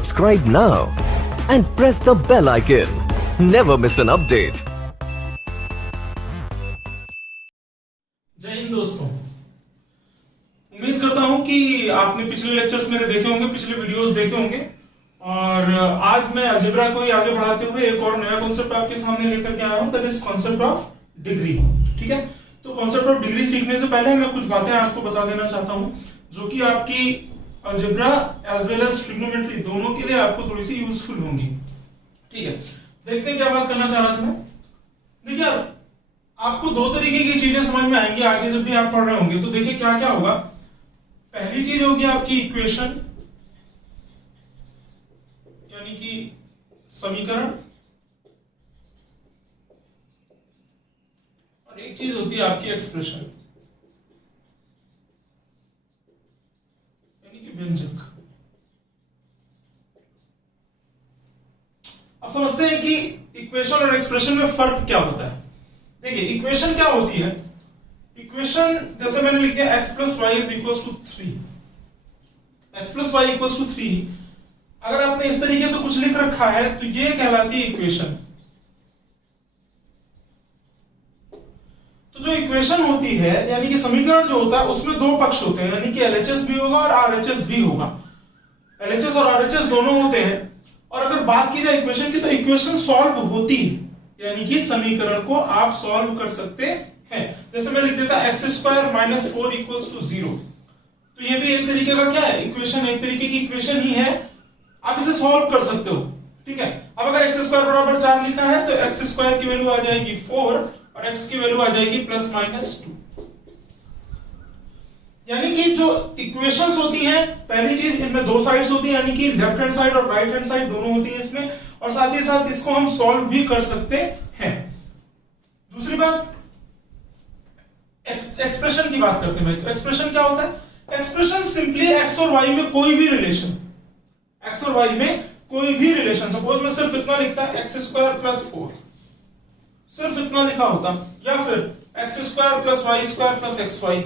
Subscribe now and press the bell icon. Never miss an update. जय हिंद दोस्तों, उम्मीद करता हूं कि आपने पिछले लेक्चर्स मेरे देखे होंगे, पिछले वीडियोस देखे होंगे और आज मैं अलजेब्रा को ही आगे बढ़ाते हुए एक और नया कॉन्सेप्ट आपके सामने लेकर के आया हूं, that is concept of degree. ठीक है, तो कॉन्सेप्ट ऑफ डिग्री सीखने से पहले मैं कुछ बातें आपको बता देना चाहता हूं जो कि आपकी algebra as well as trigonometry दोनों के लिए आपको थोड़ी सी यूजफुल होंगी। ठीक है, देखते हैं क्या बात करना चाह रहा था मैं। देखिए, आपको दो तरीके की चीजें समझ में आएंगी आगे जब भी आप पढ़ रहे होंगे। तो देखिए क्या क्या होगा। पहली चीज होगी आपकी इक्वेशन, यानी कि समीकरण, और एक चीज होती है आपकी एक्सप्रेशन, यानी कि व्यंजक। अब समझते हैं कि इक्वेशन और एक्सप्रेशन में फर्क क्या होता है। देखिए, इक्वेशन क्या होती है। इक्वेशन जैसे मैंने लिख दिया x plus Y is equal to 3, x plus Y equal to 3। अगर आपने इस तरीके से कुछ लिख रखा है तो ये कहलाती है इक्वेशन। तो जो इक्वेशन होती है यानी कि समीकरण जो होता है उसमें दो पक्ष होते हैं, यानी कि LHS भी होगा और RHS भी होगा। LHS और RHS दोनों होते हैं। और अगर बात की जाए इक्वेशन की तो इक्वेशन सॉल्व होती है, यानी कि समीकरण को आप सॉल्व कर सकते हैं। जैसे मैं लिख देता x square minus 4 equals to 0, तो ये भी एक तरीके का क्या है, इक्वेशन, एक तरीके की इक्वेशन ही है। आप इसे सॉल्व कर सकते हो। ठीक है, अब अगर x स्क्वायर बराबर 4 लिखा है तो x स्क्वायर की वैल्यू आ जाएगी 4 और x की वैल्यू आ जाएगी प्लस माइनस 2। यानी कि जो इक्वेशंस होती हैं, पहली चीज इनमें दो साइड्स होती हैं, यानी कि लेफ्ट हैंड साइड और राइट हैंड साइड दोनों होती है इसमें, और साथ ही साथ इसको हम सॉल्व भी कर सकते हैं। दूसरी बात, एक्सप्रेशन की बात करते हैं। तो एक्सप्रेशन क्या होता है। एक्सप्रेशन सिंपली एक्स और वाई में कोई भी रिलेशन, एक्स और वाई में कोई भी रिलेशन, सपोज मैं सिर्फ इतना लिखता एक्स स्क्वायर प्लस 4, सिर्फ इतना लिखा होता, या फिर X square plus Y square plus X Y.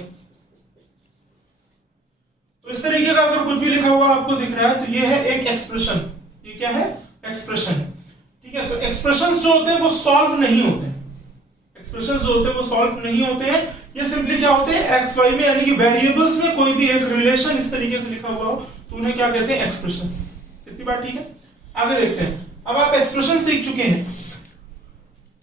तो इस तरीके का अगर कुछ भी लिखा हुआ आपको दिख रहा है तो ये है एक एक्सप्रेशन। ये क्या है, एक्सप्रेशन। ठीक है, तो एक्सप्रेशंस जो होते हैं वो सॉल्व नहीं होते। एक्सप्रेशंस जो होते हैं वो सॉल्व नहीं होते हैं। ये सिंपली क्या होते हैं, एक्स वाई में, यानी कि वेरिएबल्स में कोई भी एक रिलेशन इस तरीके से लिखा हुआ हो तो उन्हें क्या कहते हैं, एक्सप्रेशन। इतनी बात ठीक है। आगे देखते हैं। अब आप एक्सप्रेशन सीख चुके हैं,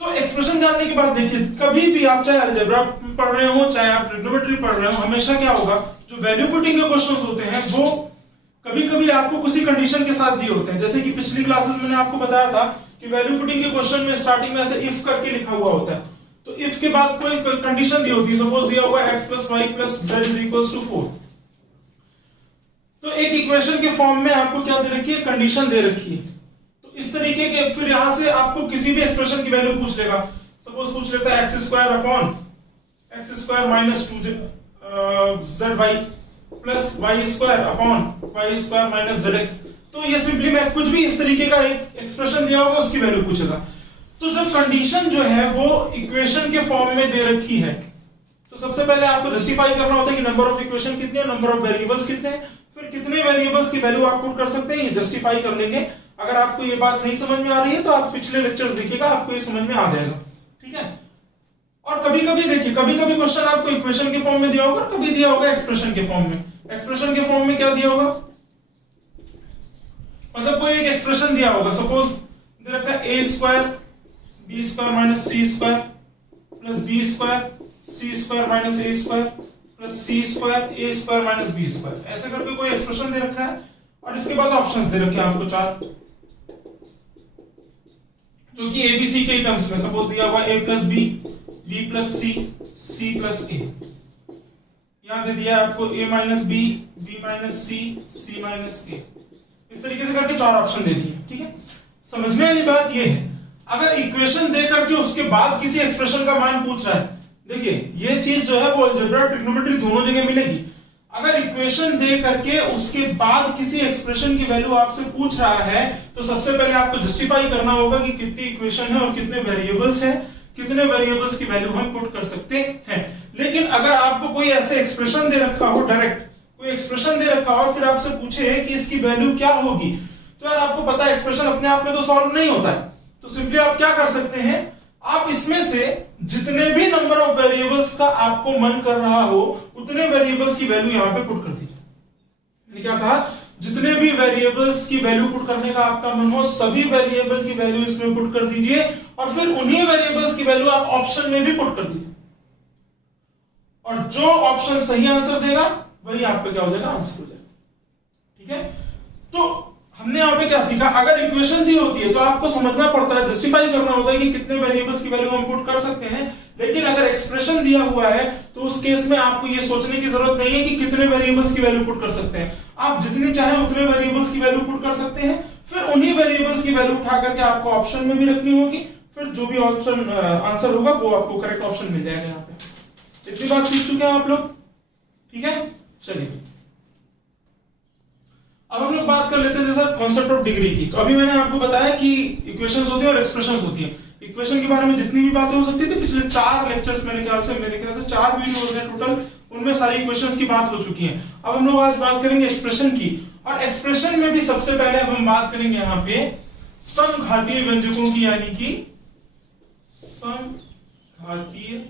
तो एक्सप्रेशन जानने के बाद देखिए, कभी भी आप चाहे अलजेब्रा पढ़ रहे हो चाहे आप ट्रिग्नोमेट्री पढ़ रहे हो, हमेशा क्या होगा, जो वैल्यू पुटिंग के क्वेश्चंस होते हैं वो कभी कभी आपको किसी कंडीशन के साथ दिए होते हैं। जैसे कि पिछली क्लासेस में मैंने आपको बताया था कि वैल्यू पुटिंग के क्वेश्चन में स्टार्टिंग में ऐसे इफ करके लिखा हुआ होता है। तो इफ के बाद कोई कंडीशन दी होती है, सपोज दिया हुआ x plus Y plus Z is equals to 4। तो एक इक्वेशन के फॉर्म में आपको क्या दे रखी है, कंडीशन दे रखी है। तो इस तरीके के फिर यहां से आपको किसी भी एक्सप्रेशन की वैल्यू पूछ लेगा। सपोज पूछ लेता है X square upon X square minus 2 Z Y plus Y square upon Y square minus Z X. तो ये सिंपली मैं कुछ भी इस तरीके का एक एक्सप्रेशन दिया होगा उसकी वैल्यू पूछेगा। तो जब कंडीशन जो है वो इक्वेशन के फॉर्म में दे रखी है तो सबसे पहले आपको जस्टिफाई करना होता है कि नंबर ऑफ इक्वेशन कितने हैं, नंबर ऑफ वेरिएबल्स कितने हैं, फिर कितने वेरिएबल्स की वैल्यू आप पुट कर सकते हैं, ये जस्टिफाई कर लेंगे। अगर आपको ये बात नहीं समझ में आ रही है तो आप पिछले लेक्चर्स देखिएगा, आपको ये समझ में आ जाएगा। ठीक है, और कभी कभी देखिए, कभी कभी क्वेश्चन आपको इक्वेशन के फॉर्म में दिया होगा, कभी दिया होगा एक्सप्रेशन के फॉर्म में। एक्सप्रेशन के फॉर्म में क्या दिया होगा, मतलब कोई एक एक्सप्रेशन दिया होगा, सपोज दे रखा है a square b square minus c square plus b square c square minus a square plus c square a square minus b square. ऐसे करके कोई एक्सप्रेशन दे रखा है और इसके बाद ऑप्शंस दे रखे हैं आपको 4, जो कि a b c के टर्म्स में। सपोज दिया हुआ a plus b, b plus c, c plus a। यहां दे दिया आपको a minus b, b minus c, c minus a। इस तरीके से करके 4 ऑप्शन दे दिए। ठीक है, समझने वाली बात ये है, अगर इक्वेशन दे करके उसके बाद किसी एक्सप्रेशन का मान पूछ रहा है, देखिए ये चीज जो है वो अलजेब्रा ट्रिग्नोमेट्री दोनों जगह मिलेगी। अगर इक्वेशन दे करके उसके बाद किसी एक्सप्रेशन की वैल्यू आपसे पूछ रहा है तो सबसे पहले आपको जस्टिफाई करना होगा कि कितनी इक्वेशन है और कितने वेरिएबल्स है, कितने वेरिएबल्स की वैल्यू हम पुट कर सकते हैं। लेकिन अगर आपको कोई ऐसे एक्सप्रेशन दे रखा हो, डायरेक्ट कोई एक्सप्रेशन दे रखा हो और फिर आपसे पूछे कि इसकी वैल्यू क्या होगी, तो यार आपको पता है एक्सप्रेशन अपने आप में तो सॉल्व नहीं होता है, तो सिंपली आप क्या कर सकते हैं, आप इसमें से जितने भी नंबर ऑफ वेरिएबल्स का आपको मन कर रहा हो उतने वेरिएबल्स की वैल्यू यहां पे पुट कर दीजिए। मैंने क्या कहा, जितने भी वेरिएबल्स की वैल्यू पुट करने का आपका मन हो सभी वेरिएबल की वैल्यू इसमें पुट कर दीजिए और फिर उन्हीं वेरिएबल्स की वैल्यू आप ऑप्शन में भी पुट कर दीजिए और जो ऑप्शन सही आंसर देगा वही आपका क्या हो जाएगा, आंसर हो जाएगा। ठीक है, तो हमने यहां पे क्या सीखा, अगर इक्वेशन दी होती है तो आपको समझना पड़ता है, जस्टिफाई करना होता है कि कितने वेरिएबल्स की वैल्यू हम पुट कर सकते हैं, लेकिन अगर एक्सप्रेशन दिया हुआ है तो उस केस में आपको ये सोचने की जरूरत नहीं है कि कितने वेरिएबल्स की वैल्यू पुट कर सकते हैं, आप जितनी चाहे उतने वेरिएबल्स की वैल्यू पुट कर सकते हैं, फिर उन्हीं वेरिएबल्स की वैल्यू उठा करके आपको ऑप्शन में भी रखनी होगी, फिर जो भी ऑप्शन आंसर होगा वो आपको करेक्ट ऑप्शन मिल जाएगा। यहाँ पे इतनी बात सीख चुके हैं आप लोग, ठीक है। चलिए अब हम लोग बात कर लेते हैं जैसा कॉन्सेप्ट ऑफ डिग्री की। तो अभी मैंने आपको बताया कि इक्वेशंस होती है और एक्सप्रेशंस होती है। इक्वेशन के बारे में जितनी भी बातें हो सकती थी पिछले 4 लेक्चर्स मेरे ख्याल से 4 वीडियोस हैं टोटल, उनमें सारी इक्वेशंस की बात हो चुकी है। अब हम लोग आज बात करेंगे एक्सप्रेशन की, और एक्सप्रेशन में भी सबसे पहले अब हम बात करेंगे यहाँ पे समघातीय व्यंजकों की, यानी कि समघातीय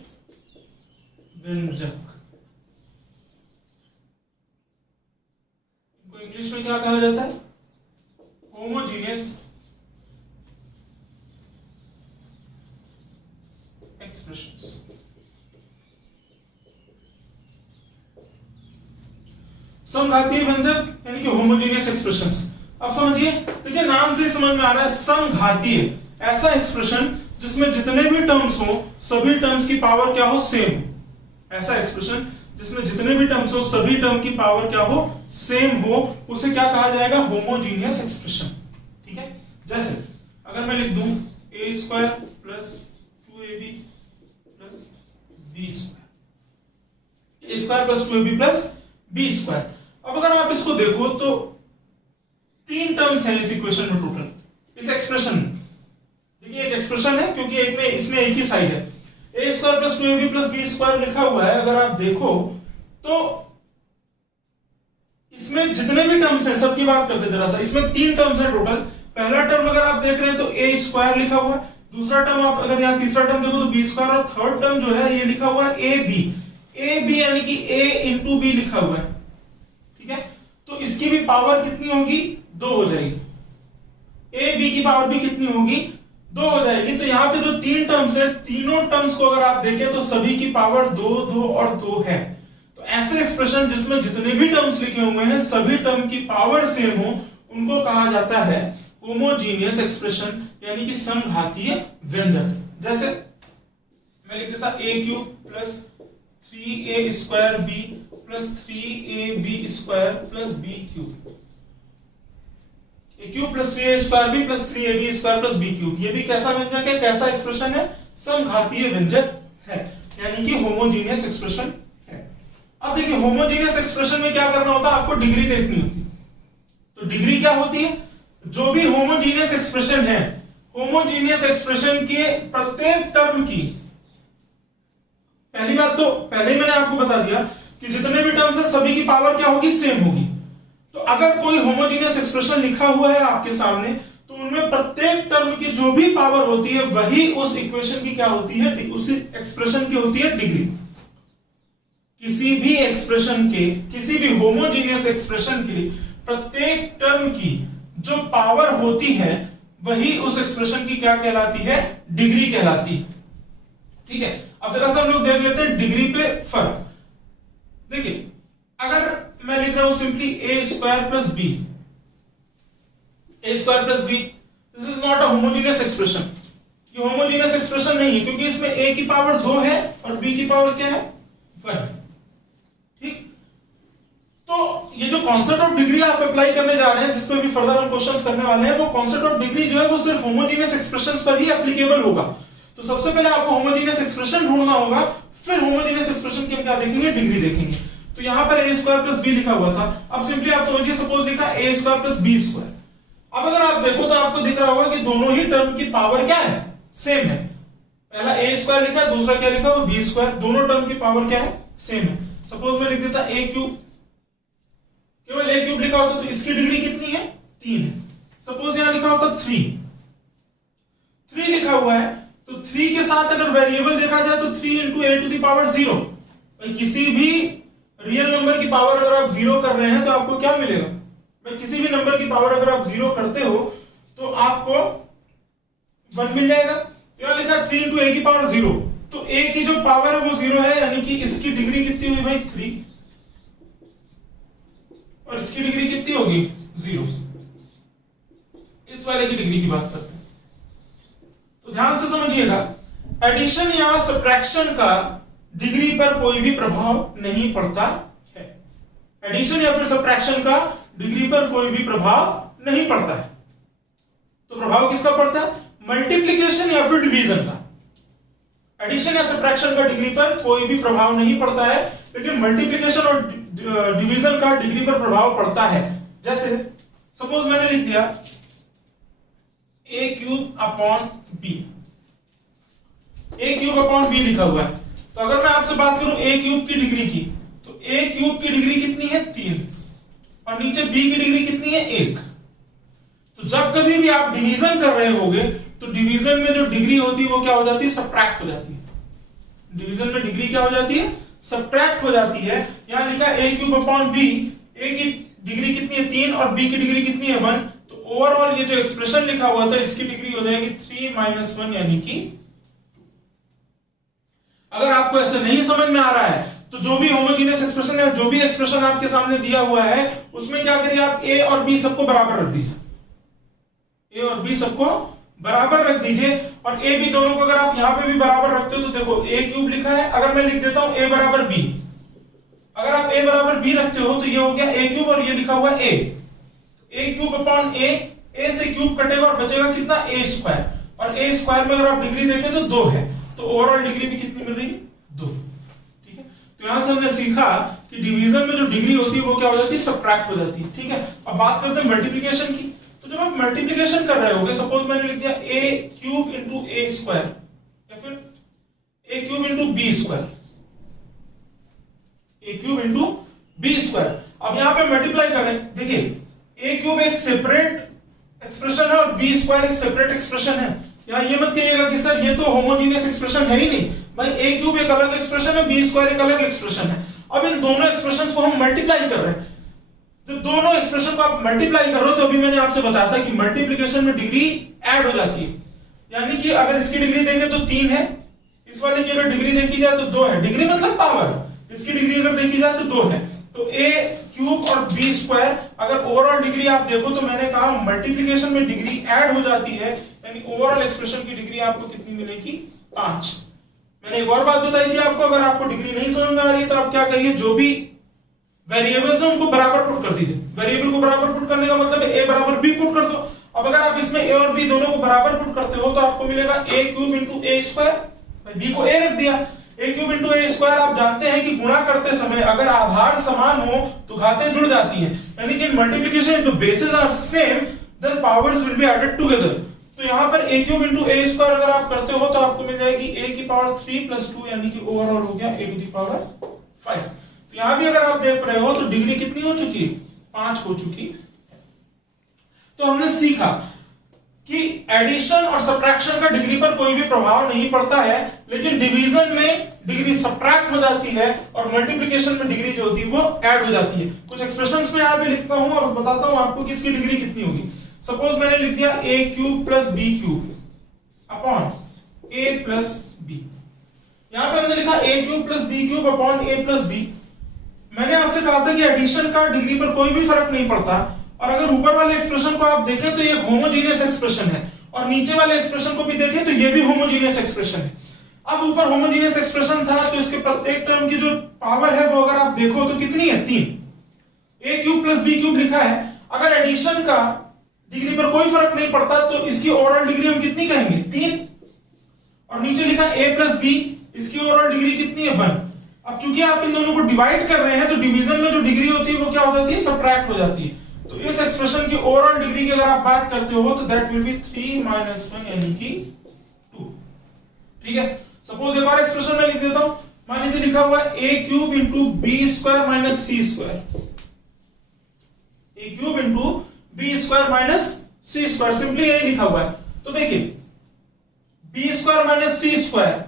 व्यंजक। इंग्लिश में क्या कहा जाता है, होमोजीनियस एक्सप्रेशंस। समघातीय व्यंजक यानी कि होमोजीनियस एक्सप्रेशंस। अब समझिए, देखिए नाम से समझ में आ रहा है समघातीय, ऐसा एक्सप्रेशन जिसमें जितने भी टर्म्स हो सभी टर्म्स की पावर क्या हो, सेम। ऐसा एक्सप्रेशन जिसमें जितने भी टर्म्स हो सभी टर्म की पावर क्या हो, सेम हो, उसे क्या कहा जाएगा, होमोजीनियस एक्सप्रेशन। ठीक है, जैसे अगर मैं लिख दूं a square plus 2ab plus b square, a square plus 2ab plus b square. अब अगर आप इसको देखो तो 3 टर्म्स हैं इस इक्वेशन में टोटल, इस एक्सप्रेशन में। देखिए एक एक्सप्रेशन है क्योंकि एक में इसमें एक ही साइड है, a square plus 2ab plus b square लिखा हुआ है। अगर आप देखो तो इसमें जितने भी टर्म्स हैं सबकी बात करते जरा सा, इसमें 3 टर्म्स है टोटल। पहला टर्म अगर आप देख रहे हैं तो a स्क्वायर लिखा हुआ है, दूसरा टर्म आप अगर यहाँ तीसरा टर्म देखो तो b स्क्वायर, और थर्ड टर्म जो है ये लिखा हुआ है ab यानी कि a इंटू b लिखा हुआ है। ठीक है, तो इसकी भी पावर कितनी होगी, 2 हो जाएगी, ab की पावर भी कितनी होगी, 2 हो जाएगी। तो यहाँ पे जो 3 टर्म्स है, तीनों टर्म्स को अगर आप देखें तो सभी की पावर 2 2 और 2 है। तो ऐसे एक्सप्रेशन जिसमें जितने भी टर्म्स लिखे हुए हैं सभी टर्म की पावर सेम हो उनको कहा जाता है होमोजीनियस एक्सप्रेशन, यानी कि समघातीय व्यंजक। जैसे मैं लिख देता a cube plus 3a square b plus 3ab square plus b cube, a cube plus 3a square b plus 3ab square plus b cube. ये भी कैसा व्यंजक है, कैसा एक्सप्रेशन है, समघातीय व्यंजक है, यानी कि होमोजीनियस एक्सप्रेशन है। अब देखिए होमोजीनियस एक्सप्रेशन में क्या करना होता है, आपको डिग्री देखनी होती है। तो डिग्री क्या होती है, जो भी होमोजीनियस एक्सप्रेशन है, होमोजीनियस एक्सप्रेशन के प्रत्येक टर्म की, पहली बात तो पहले ही मैंने आपको बता दिया कि जितने भी टर्म्स है सभी की पावर क्या होगी, सेम होगी। तो अगर कोई होमोजीनियस एक्सप्रेशन लिखा हुआ है आपके सामने तो उनमें प्रत्येक टर्म की जो भी पावर होती है वही उस इक्वेशन की क्या होती है, उस एक्सप्रेशन की होती है डिग्री। किसी भी एक्सप्रेशन के, किसी भी होमोजीनियस एक्सप्रेशन के प्रत्येक टर्म की जो पावर होती है वही उस एक्सप्रेशन की क्या कहलाती है, डिग्री कहलाती है। ठीक है, अब जरा सा हम लोग देख लेते हैं डिग्री पे फर्क। देखिए अगर मैं लिख रहा हूं simply a square plus b, a square plus b, this is not a homogeneous expression. ये होमोजीनियस एक्सप्रेशन नहीं है क्योंकि इसमें a की पावर 2 है और b की पावर क्या है, 1। ठीक, तो ये जो कॉन्सेप्ट ऑफ डिग्री आप अप्लाई करने जा रहे हैं, जिस पे भी फर्दर हम क्वेश्चंस करने वाले हैं, वो कॉन्सेप्ट ऑफ डिग्री जो है वो सिर्फ होमोजीनियस एक्सप्रेशंस पर ही एप्लीकेबल होगा। तो सबसे पहले आपको होमोजीनियस एक्सप्रेशन ढूंढना होगा, फिर होमोजीनियस एक्सप्रेशन की हम क्या देखेंगे, डिग्री देखेंगे। तो यहां पर a स्क्वायर प्लस b लिखा हुआ था, अब सिंपली आप समझिए सपोज लिखा a square plus b square. अब अगर आप देखो तो आपको दिख रहा होगा कि दोनों ही टर्म की पावर क्या है, सेम है। पहला a स्क्वायर लिखा है, दूसरा क्या लिखा हुआ b स्क्वायर, दोनों टर्म की पावर क्या है, सेम है। सपोज मैं लिख देता a क्यूब, केवल a क्यूब लिखा होता तो इसकी डिग्री कितनी है, 3 है। सपोज यहां लिखा होता 3 लिखा हुआ है, तो 3 के साथ अगर वेरिएबल देखा जाए तो 3 into A to the power 0। किसी भी रियल नंबर की पावर अगर आप 0 कर रहे हैं तो आपको क्या मिलेगा? भाई किसी भी नंबर की पावर अगर आप 0 करते हो तो आपको 1 मिल जाएगा। तो यहां लिखा 3 इंटू ए की पावर 0, तो ए की जो पावर है वो 0 है, यानी कि इसकी डिग्री कितनी हुई भाई 3, और इसकी डिग्री कितनी होगी 0। इस वाले की डिग्री की बात करते हैं। तो ध्यान से समझिएगा, एडिशन या सब्ट्रैक्शन का डिग्री पर कोई भी प्रभाव नहीं पड़ता है। एडिशन या फिर सब्ट्रैक्शन का डिग्री पर कोई भी प्रभाव नहीं पड़ता है। तो प्रभाव किसका पड़ता है? मल्टीप्लिकेशन या फिर डिवीजन का। एडिशन या सब्ट्रैक्शन का डिग्री पर कोई भी प्रभाव नहीं पड़ता है, लेकिन मल्टीप्लिकेशन और डिवीजन का डिग्री पर प्रभाव पड़ता है। जैसे सपोज मैंने लिख दिया a cube upon b, a cube upon b लिखा हुआ है। तो अगर मैं आपसे बात करूं a क्यूब की डिग्री की, तो a क्यूब की डिग्री कितनी है 3, और नीचे b की डिग्री कितनी है 1। तो जब कभी भी आप डिवीजन कर रहे होगे तो डिवीजन में जो डिग्री होती है वो क्या हो जाती है? सब्ट्रैक्ट हो जाती है। डिवीजन में डिग्री क्या हो जाती है? सब्ट्रैक्ट हो जाती है। यहां लिखा a cube upon b, a की डिग्री कितनी है 3 और b की डिग्री कितनी है 1। तो ओवरऑल ये जो एक्सप्रेशन लिखा हुआ था इसकी डिग्री हो जाएगी 3 माइनस 1 यानी कि 2। अगर आपको ऐसे नहीं समझ में आ रहा है तो जो भी होमोजेनियस एक्सप्रेशन है, जो भी एक्सप्रेशन आपके सामने दिया हुआ है, उसमें क्या करिए आप a और b सबको बराबर रख दीजिए। a और b सबको बराबर रख दीजिए, और a b दोनों को अगर आप यहां पे भी बराबर रखते हो तो देखो a क्यूब लिखा है, अगर मैं लिख देता हूं a बराबर b, अगर आप a बराबर b रखते हो तो ये हो गया a क्यूब, और ये लिखा हुआ a क्यूब अपॉन a से क्यूब कटेगा और बचेगा कितना a स्क्वायर, और a स्क्वायर में अगर आप डिग्री देखें तो 2 है, तो ओवरऑल डिग्री भी कितनी मिल रही है 2। ठीक है, तो यहां से हमने सीखा कि डिवीजन में जो डिग्री होती है वो क्या हो जाती है? सब्ट्रैक्ट हो जाती है। ठीक है, अब बात करते हैं मल्टीप्लिकेशन की। तो जब आप मल्टीप्लिकेशन कर रहे होगे, सपोज मैंने लिख दिया a cube into a square, या फिर a cube into b square, a cube into b square. अब यहां पे मल्टीप्लाई कर रहे हैं, देखिए a क्यूब एक सेपरेट एक्सप्रेशन है और b स्क्वायर एक सेपरेट एक्सप्रेशन है। यहां ये मत कहिएगा कि सर ये तो होमोजेनियस एक्सप्रेशन है ही नहीं। भाई a क्यूब एक अलग एक्सप्रेशन है, b स्क्वायर एक अलग एक्सप्रेशन है। अब इन दोनों एक्सप्रेशंस को हम मल्टीप्लाई कर रहे हैं। जब दोनों एक्सप्रेशन को आप मल्टीप्लाई कर रहे हो तो अभी मैंने आपसे बताया था कि मल्टीप्लिकेशन में डिग्री ऐड हो जाती है, यानी कि अगर इसकी डिग्री देंगे तो 3 है, इस वाले की अगर डिग्री देखी जाए तो 2 है। डिग्री मतलब पावर, इसकी डिग्री अगर देखी जाए तो 2 है। तो a क्यूब और b स्क्वायर, अगर ओवरऑल डिग्री आप देखो तो मैंने कहा मल्टीप्लिकेशन में डिग्री ऐड हो जाती है, यानी ओवरऑल एक्सप्रेशन की डिग्री आपको कितनी मिलेगी 5। मैंने एक और बात बताई थी आपको, अगर आपको डिग्री नहीं समझ में आ रही है तो आप क्या करिए, जो भी वेरिएबल्स हैं उनको बराबर पुट कर दीजिए। वेरिएबल को बराबर पुट करने का मतलब है a बराबर b पुट कर दो। अब अगर आप इसमें a और b दोनों को बराबर पुट करते हो तो आपको मिलेगा a cube into a square, b को a रख दिया, a cube into a square. आप जानते हैं कि गुणा करते समय अगर आधार समान हो तो घातें जुड़ जाती हैं, यानी कि multiplication if the bases are same then powers will be added together. तो यहां पर a cube into a square अगर आप करते हो तो आपको मिल जाएगी a की पावर 3 प्लस 2, यानी कि ओवरऑल हो गया a टू द पावर 5। तो यहां भी अगर आप देख रहे हो तो डिग्री कितनी हो चुकी है 5 हो चुकी है। तो हमने सीखा कि एडिशन और सब्ट्रैक्शन का डिग्री पर कोई भी प्रभाव नहीं पड़ता है, लेकिन डिवीजन में डिग्री सब्ट्रैक्ट हो जाती है और मल्टीप्लिकेशन में डिग्री जो होती है वो ऐड हो जाती है। कुछ एक्सप्रेशंस में यहां पे लिखता हूं और बताता हूं आपको कि इसकी डिग्री कितनी होगी। सपोज मैंने लिख दिया a cube plus b cube upon a plus b। यहां पे हमने लिखा a cube plus b cube upon a plus b। मैंने आपसे कहा था कि एडिशन का डिग्री पर कोई भी फर्क नहीं पड़ता, और अगर ऊपर वाले एक्सप्रेशन को आप देखें तो ये होमोजेनियस एक्सप्रेशन है, और नीचे वाले एक्सप्रेशन को भी देखें तो ये भी होमोजेनियस एक्सप्रेशन है। अब ऊपर होमोजेनियस एक्सप्रेशन था तो इसके प्रत्येक टर्म की जो पावर है वो अगर आप देखो तो कितनी है 3, a cube plus b cube लिखा है। अगर एडिशन का डिग्री पर कोई फर्क नहीं पड़ता तो इसकी ओवरऑल डिग्री हम कितनी कहेंगे 3, और नीचे लिखा a प्लस b, इसकी ओवरऑल डिग्री कितनी है 1। अब चूंकि आप इन दोनों को डिवाइड कर रहे हैं तो डिवीजन में जो डिग्री होती है वो क्या हो जाती है सब्ट्रैक्ट हो जाती है। तो इस एक्सप्रेशन की ओवरऑल डिग्री की अगर आप बात करते हो तो दैट विल बी 3 माइनस 1 यानी कि 2। ठीक है, सपोज एक और एक्सप्रेशन में लिख देता हूं, मान लीजिए लिखा हुआ है a cube into B square minus C square, a cube into B square minus C square, simply यही लिखा हुआ है। तो देखिए B square minus C square,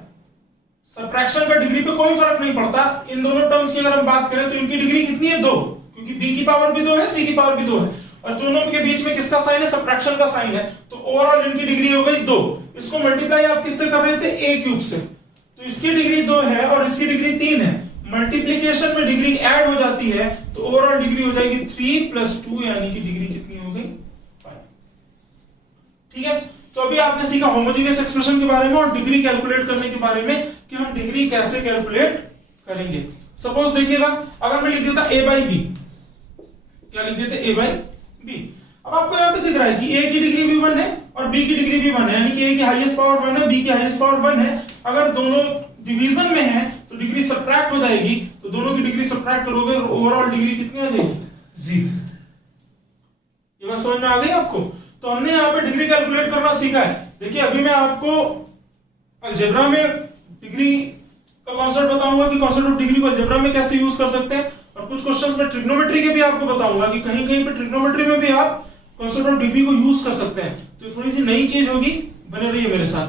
subtraction का डिग्री पे कोई फर्क नहीं पड़ता। इन दोनों टर्म्स की अगर हम बात करें तो इनकी डिग्री कितनी है? 2, क्योंकि b की पावर भी 2 है, c की पावर भी 2 है, और दोनों के बीच में किसका साइन है? सबट्रैक्शन का साइन है। तो ओवरऑल इनकी डिग्री हो गई 2। इसको मल्टीप्लाई आप किससे कर रहे थे? a क्यूब से। तो इसकी डिग्री 2 है और इसकी डिग्री 3 है। मल्टीप्लिकेशन में डिग्री ऐड हो जाती है तो ओवरऑल डिग्री हो जाएगी 3 + 2, यानी कि डिग्री कितनी हो गई? 5। ठीक है, तो अभी आपने सीखा होमोजेनियस एक्सप्रेशन के बारे में और डिग्री कैलकुलेट करने के बारे में कि हम डिग्री कैसे कैलकुलेट करेंगे। सपोज देखिएगा, अगर मैं लिख देता a/b, क्या लिख देते? a/b। अब आपको यहां पे दिख रहा है कि a की डिग्री भी 1 है और b की डिग्री भी 1 है, यानी कि a की हाईएस्ट पावर 1 है, b की हाईएस्ट पावर 1 है। अगर दोनों डिवीजन में है तो डिग्री सबट्रैक्ट हो जाएगी, तो दोनों की डिग्री सबट्रैक्ट करोगे और ओवरऑल डिग्री कितनी आ जाएगी? 0। ये बात समझ में आ गई आपको? तो हमने यहाँ पे डिग्री कैलकुलेट करना सीखा है। देखिए अभी मैं आपको अलजेब्रा में डिग्री का कॉन्सेप्ट बताऊंगा कि कॉन्सेप्ट ऑफ डिग्री को अलजेब्रा में कैसे यूज कर सकते हैं, और कुछ क्वेश्चंस में ट्रिग्नोमेट्री के भी आपको बताऊंगा कि कहीं कहीं पे ट्रिग्नोमेट्री में भी आप कॉन्सेप्ट ऑफ डिग्री को यूज कर सकते हैं। तो थोड़ी सी नई चीज होगी, बने रहिए मेरे साथ।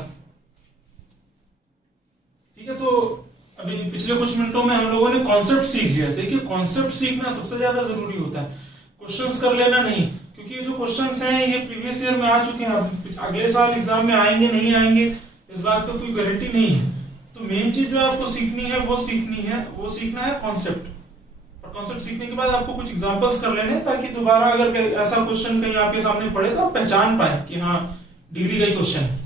ठीक है, तो अभी पिछले कुछ मिनटों में हम लोगों ने कॉन्सेप्ट सीख लिया। देखिए कॉन्सेप्ट सीखना सबसे ज्यादा जरूरी होता है, क्वेश्चंस कर लेना नहीं, क्योंकि ये जो क्वेश्चंस हैं ये प्रीवियस ईयर में आ चुके हैं, अगले साल एग्जाम में आएंगे नहीं आएंगे इस बात का कोई गारंटी नहीं है। तो मेन चीज जो आपको सीखनी है वो सीखना है कॉन्सेप्ट, और कॉन्सेप्ट सीखने के बाद आपको कुछ एग्जांपल्स कर लेने हैं ताकि दोबारा अगर ऐसा क्वेश्चन कहीं आपके सामने पड़े तो आप पहचान पाए कि हाँ डिग्री का ही क्वेश्चन है।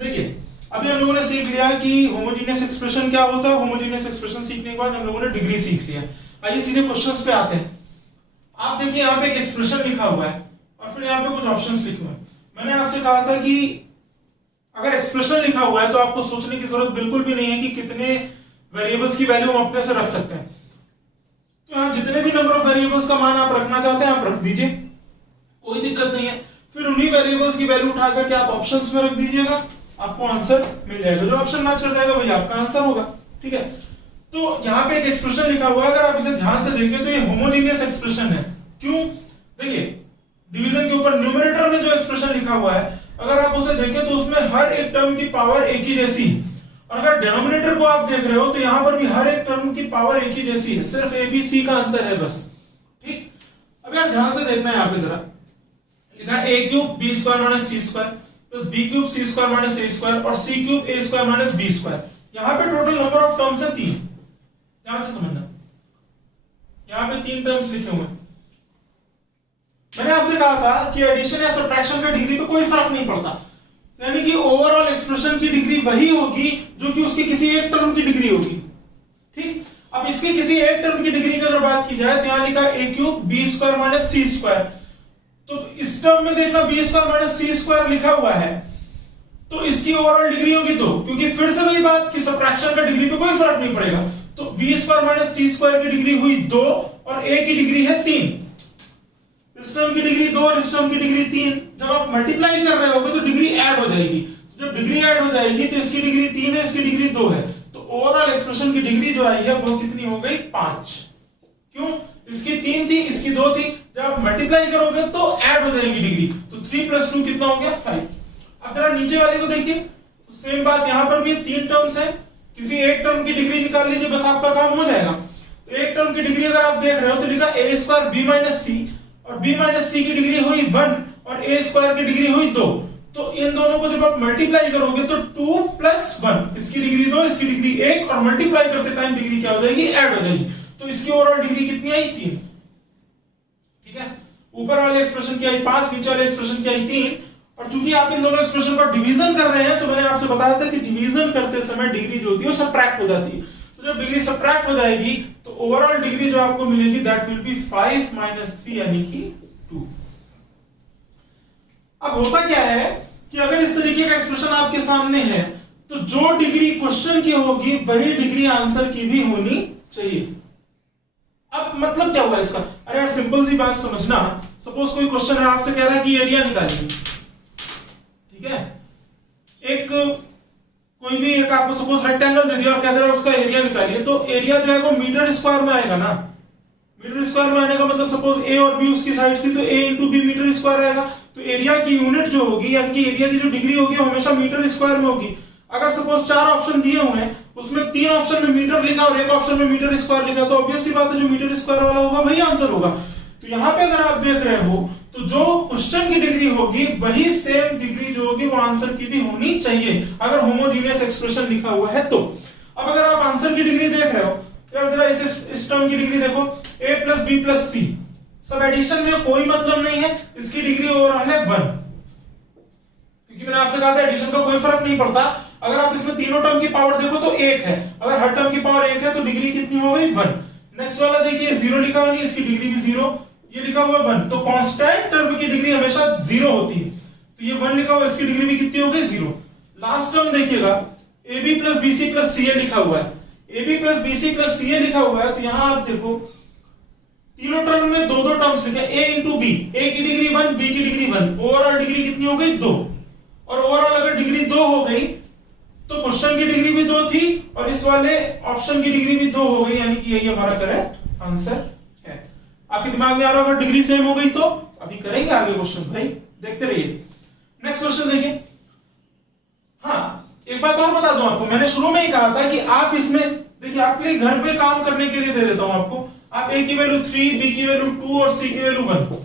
देखिए अभी हम लोगों ने सीख लिया कि होमोजेनियस एक्सप्रेशन क्या होता है। होमोजेनियस एक्सप्रेशन सीखने के बाद हम लोगों ने डिग्री सीख लिया। आइए सीधे क्वेश्चंस पे आते हैं। आप देखिए यहाँ पे एक एक्सप्रेशन लिखा हुआ है और फिर यहाँ पे कुछ ऑप्शंस लिखे हुए हैं। मैंने आपसे कहा था कि अगर एक्सप्रेशन लिखा हुआ है तो आपको सोचने की जरूरत बिल्कुल भी नहीं है कि कितने वेरिएबल्स की वैल्यू हम अपने से रख सकते हैं। तो यहाँ जितने भी नंबर ऑफ वेरिएबल्स का मान आप रखना चाहते हैं आप रख दीजिए, कोई दिक्कत नहीं है। फिर उन्हीं वेरिएबल्स की वैल्यू उठा करके आप ऑप्शंस में रख दीजिएगा, आपको आंसर मिल जाएगा। जो ऑप्शन मैच कर जाएगा वही आपका आंसर होगा। ठीक है, तो यहाँ पे एक एक्सप्रेशन लिखा हुआ है, अगर आप इसे ध्यान से देखें तो ये होमोजेनियस एक्सप्रेशन है। क्यों? देखिए डिवीजन के ऊपर न्यूमरेटर में जो एक्सप्रेशन लिखा हुआ है अगर आप उसे देखें तो उसमें हर एक टर्म की पावर एक ही जैसी, और अगर डिनोमिनेटर को आप देख रहे हो तो यहां पर भी हर एक टर्म की पावर एक ही जैसी है, सिर्फ ए बी सी का अंतर है बस। ठीक, अब यार ध्यान से देखना है यहाँ पे जरा, लिखा है a cube b square minus c square plus b cube c square minus a square और c cube a square minus b square. यहाँ पे टोटल नंबर ऑफ टर्म्स है 3। ध्यान से समझना, यहाँ पे 3 टर्म्स लिखे हुए हैं। मैंने आपसे कहा था कि एडिशन या सब्ट्रैक्शन का डिग्री पे कोई फर्क नहीं पड़ता, यानी कि ओवरऑल एक्सप्रेशन की डिग्री वही होगी जो कि उसकी किसी एक टर्म की डिग्री होगी। ठीक, अब इसकी किसी एक टर्म की डिग्री की अगर बात की जाए तो यहां लिखा a cube b square minus c square, तो इस टर्म में देखना b square minus c square लिखा हुआ है तो इसकी ओवरऑल डिग्री होगी 2, क्योंकि फिर से वही बात कि सब्ट्रैक्शन का डिग्री पे कोई फर्क नहीं पड़ेगा। तो b square minus c square की डिग्री हुई 2 और a की डिग्री है 3। इस टर्म की डिग्री 2 और इस टर्म की डिग्री 3। जब आप मल्टीप्लाई कर रहे होगे तो डिग्री ऐड हो जाएगी, जब डिग्री ऐड हो जाएगी तो इसकी डिग्री 3 है, इसकी डिग्री 2 है, तो ओवरऑल एक्सप्रेशन की डिग्री जो आई है वो कितनी हो गई? 5। क्यों? इसकी 3 थी, इसकी 2 थी, जब आप मल्टीप्लाई करोगे तो ऐड हो जाएगी डिग्री, तो 3 + 2 कितना हो गया? 5। अब जरा नीचे वाले को देखिए, तो सेम बात यहां पर भी 3 टर्म्स है, किसी एक टर्म की डिग्री निकाल लीजिए, बस आपका काम हो जाएगा। तो एक टर्म की डिग्री अगर आप देख रहे हो तो लिखा a square b minus c, और b माइनस c की डिग्री हुई 1 और a स्क्वायर की डिग्री हुई 2। तो इन दोनों को जब आप मल्टीप्लाई करोगे तो 2 + 1, इसकी डिग्री 2 इसकी डिग्री 1, और मल्टीप्लाई करते टाइम डिग्री क्या हो जाएगी? ऐड हो जाएगी। तो इसकी ओवरऑल डिग्री कितनी आई? 3। ठीक है, ऊपर वाले एक्सप्रेशन की आई 5, नीचे वाले एक्सप्रेशन की आई 3। और चूंकि आप इन दोनों एक्सप्रेशन का डिवीजन कर रहे हैं तो मैंने आपसे बताया था कि डिवीजन करते समय डिग्री जो होती है वो सबट्रैक्ट हो जाती है। तो जब डिग्री सबट्रैक्ट हो जाएगी तो ओवरऑल डिग्री जो आपको मिलेगी दैट विल बी 5 - 3 यानी कि 2। अब होता क्या है कि अगर इस तरीके का एक्सप्रेशन आपके सामने है तो जो डिग्री क्वेश्चन की होगी वही डिग्री आंसर की भी होनी चाहिए। अब मतलब क्या हुआ इसका? अरे यार सिंपल सी बात समझना, सपोज कोई क्वेश्चन है आपसे कह रहा है कि एरिया निकालिए। ठीक है, एक कोई भी एक आपको सपोज रेक्टेंगल दे दिया और कह रहा है उसका एरिया निकालिए, तो एरिया जो है वो मीटर स्क्वायर में आएगा ना। मीटर स्क्वायर में आने का मतलब सपोज a और b उसकी साइड से, तो a × b मीटर स्क्वायर आएगा। तो तो एरिया की यूनिट जो होगी यानी कि एरिया की जो डिग्री होगी वो हमेशा मीटर स्क्वायर में होगी। अगर सपोज 4 ऑप्शन दिए हुए हैं, उसमें 3 ऑप्शन में मीटर लिखा और 1 ऑप्शन में मीटर स्क्वायर लिखा, तो ऑब्वियस सी बात है जो मीटर स्क्वायर वाला होगा वही आंसर होगा। तो यहाँ पे अगर आप देख रहे हो तो जो क्वेश्चन की डिग्री होगी वही सेम डिग्री जो होगी वो आंसर की भी होनी चाहिए, अगर होमोजीनियस एक्सप्रेशन लिखा हुआ है तो। अब अगर आप आंसर की डिग्री देख रहे हो तो जरा इस टर्म की डिग्री देखो, a प्लस बी प्लस सी, सब एडिशन में कोई मतलब नहीं है, इसकी डिग्री ओवरऑल है 1, क्योंकि मैंने आपसे कहा था एडिशन का कोई फर्क नहीं पड़ता। अगर आप इसमें तीनों टर्म की पावर देखो तो 1 है, अगर हर टर्म की पावर 1 है तो डिग्री कितनी हो गई 1। नेक्स्ट वाला देखिए 0 लिखा हुआ नहीं, इसकी डिग्री भी 0, ये लिखा हुआ 1, तो कांस्टेंट टर्म की डिग्री हमेशा 0 होती है, तो ये 1 लिखा हुआ, इसकी डिग्री भी कितनी हो गई 0। लास्ट टर्म देखिएगा ab plus bc plus ca लिखा हुआ है, ab plus bc plus ca लिखा हुआ है, तो यहां आप देखो तीनों टर्म में दो टर्म्स लिखे, a इंटू बी, a की डिग्री 1, b की डिग्री 1, ओवरऑल डिग्री कितनी हो गई 2, और ओवरऑल अगर डिग्री 2 हो गई तो क्वेश्चन की डिग्री भी 2 थी और इस वाले ऑप्शन की डिग्री भी 2 हो गई, यानी कि यही हमारा करेक्ट आंसर है। आपके दिमाग में आ रहा होगा डिग्री सेम हो गई तो अभी करेंगे आगे क्वेश्चन, भाई देखते रहिए। नेक्स्ट क्वेश्चन देखिए। हाँ, एक बात और बता दूं आपको, मैंने शुरू में ही कहा था कि आप इसमें देखिए आपके लिए घर पे काम करने के लिए दे देता हूं आपको, आप a की वैल्यू 3, b की वैल्यू 2 और c की वैल्यू 1,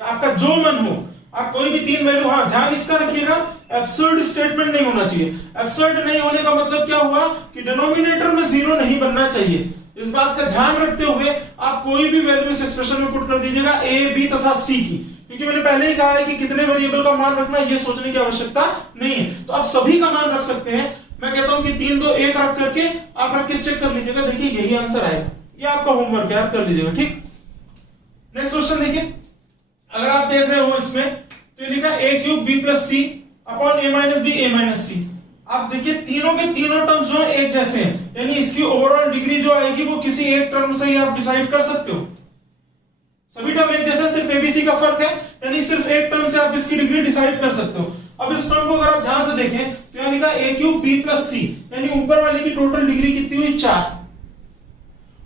आपका जो मन हो आप कोई भी 3 वैल्यू, हाँ ध्यान इसका रखिएगा एब्सर्ड स्टेटमेंट नहीं होना चाहिए। एब्सर्ड नहीं होने का मतलब क्या हुआ कि डिनोमिनेटर में 0 नहीं बनना चाहिए, इस बात का ध्यान रखते हुए आप कोई भी वैल्यू इस एक्सप्रेशन में पुट कर दीजिएगा a, b तथा c की, क्योंकि मैंने पहले ही कहा है कि कितने वेरिएबल का मान रखना है ये सोचने की आवश्यकता नहीं है, तो आप सभी का मान रख सकते हैं। मैं कहता हूं कि 3, 2, 1 रख करके आप रख के चेक कर लीजिएगा, देखिए यही आंसर आएगा, ये आपका होमवर्क है, कर लीजिएगा, ठीक। नेक्स्ट क्वेश्चन देखिए, अगर आप देख रहे हो इसमें तो लिखा a cube b plus C upon a minus B a minus C. आप देखिए तीनों के तीनों टर्म्स जो एक जैसे हैं, यानी इसकी ओवरऑल डिग्री जो आएगी वो किसी एक टर्म से ही आप डिसाइड कर सकते हो, सभी टर्म एक जैसे, सिर्फ एबीसी का फर्क है, यानी सिर्फ एक टर्म से आप इसकी डिग्री डिसाइड कर सकते हो। अब इस टर्म को अगर आप ध्यान से देखें तो यहां लिखा a क्यूब b प्लस सी, यानी ऊपर वाले की टोटल डिग्री कितनी हुई 4,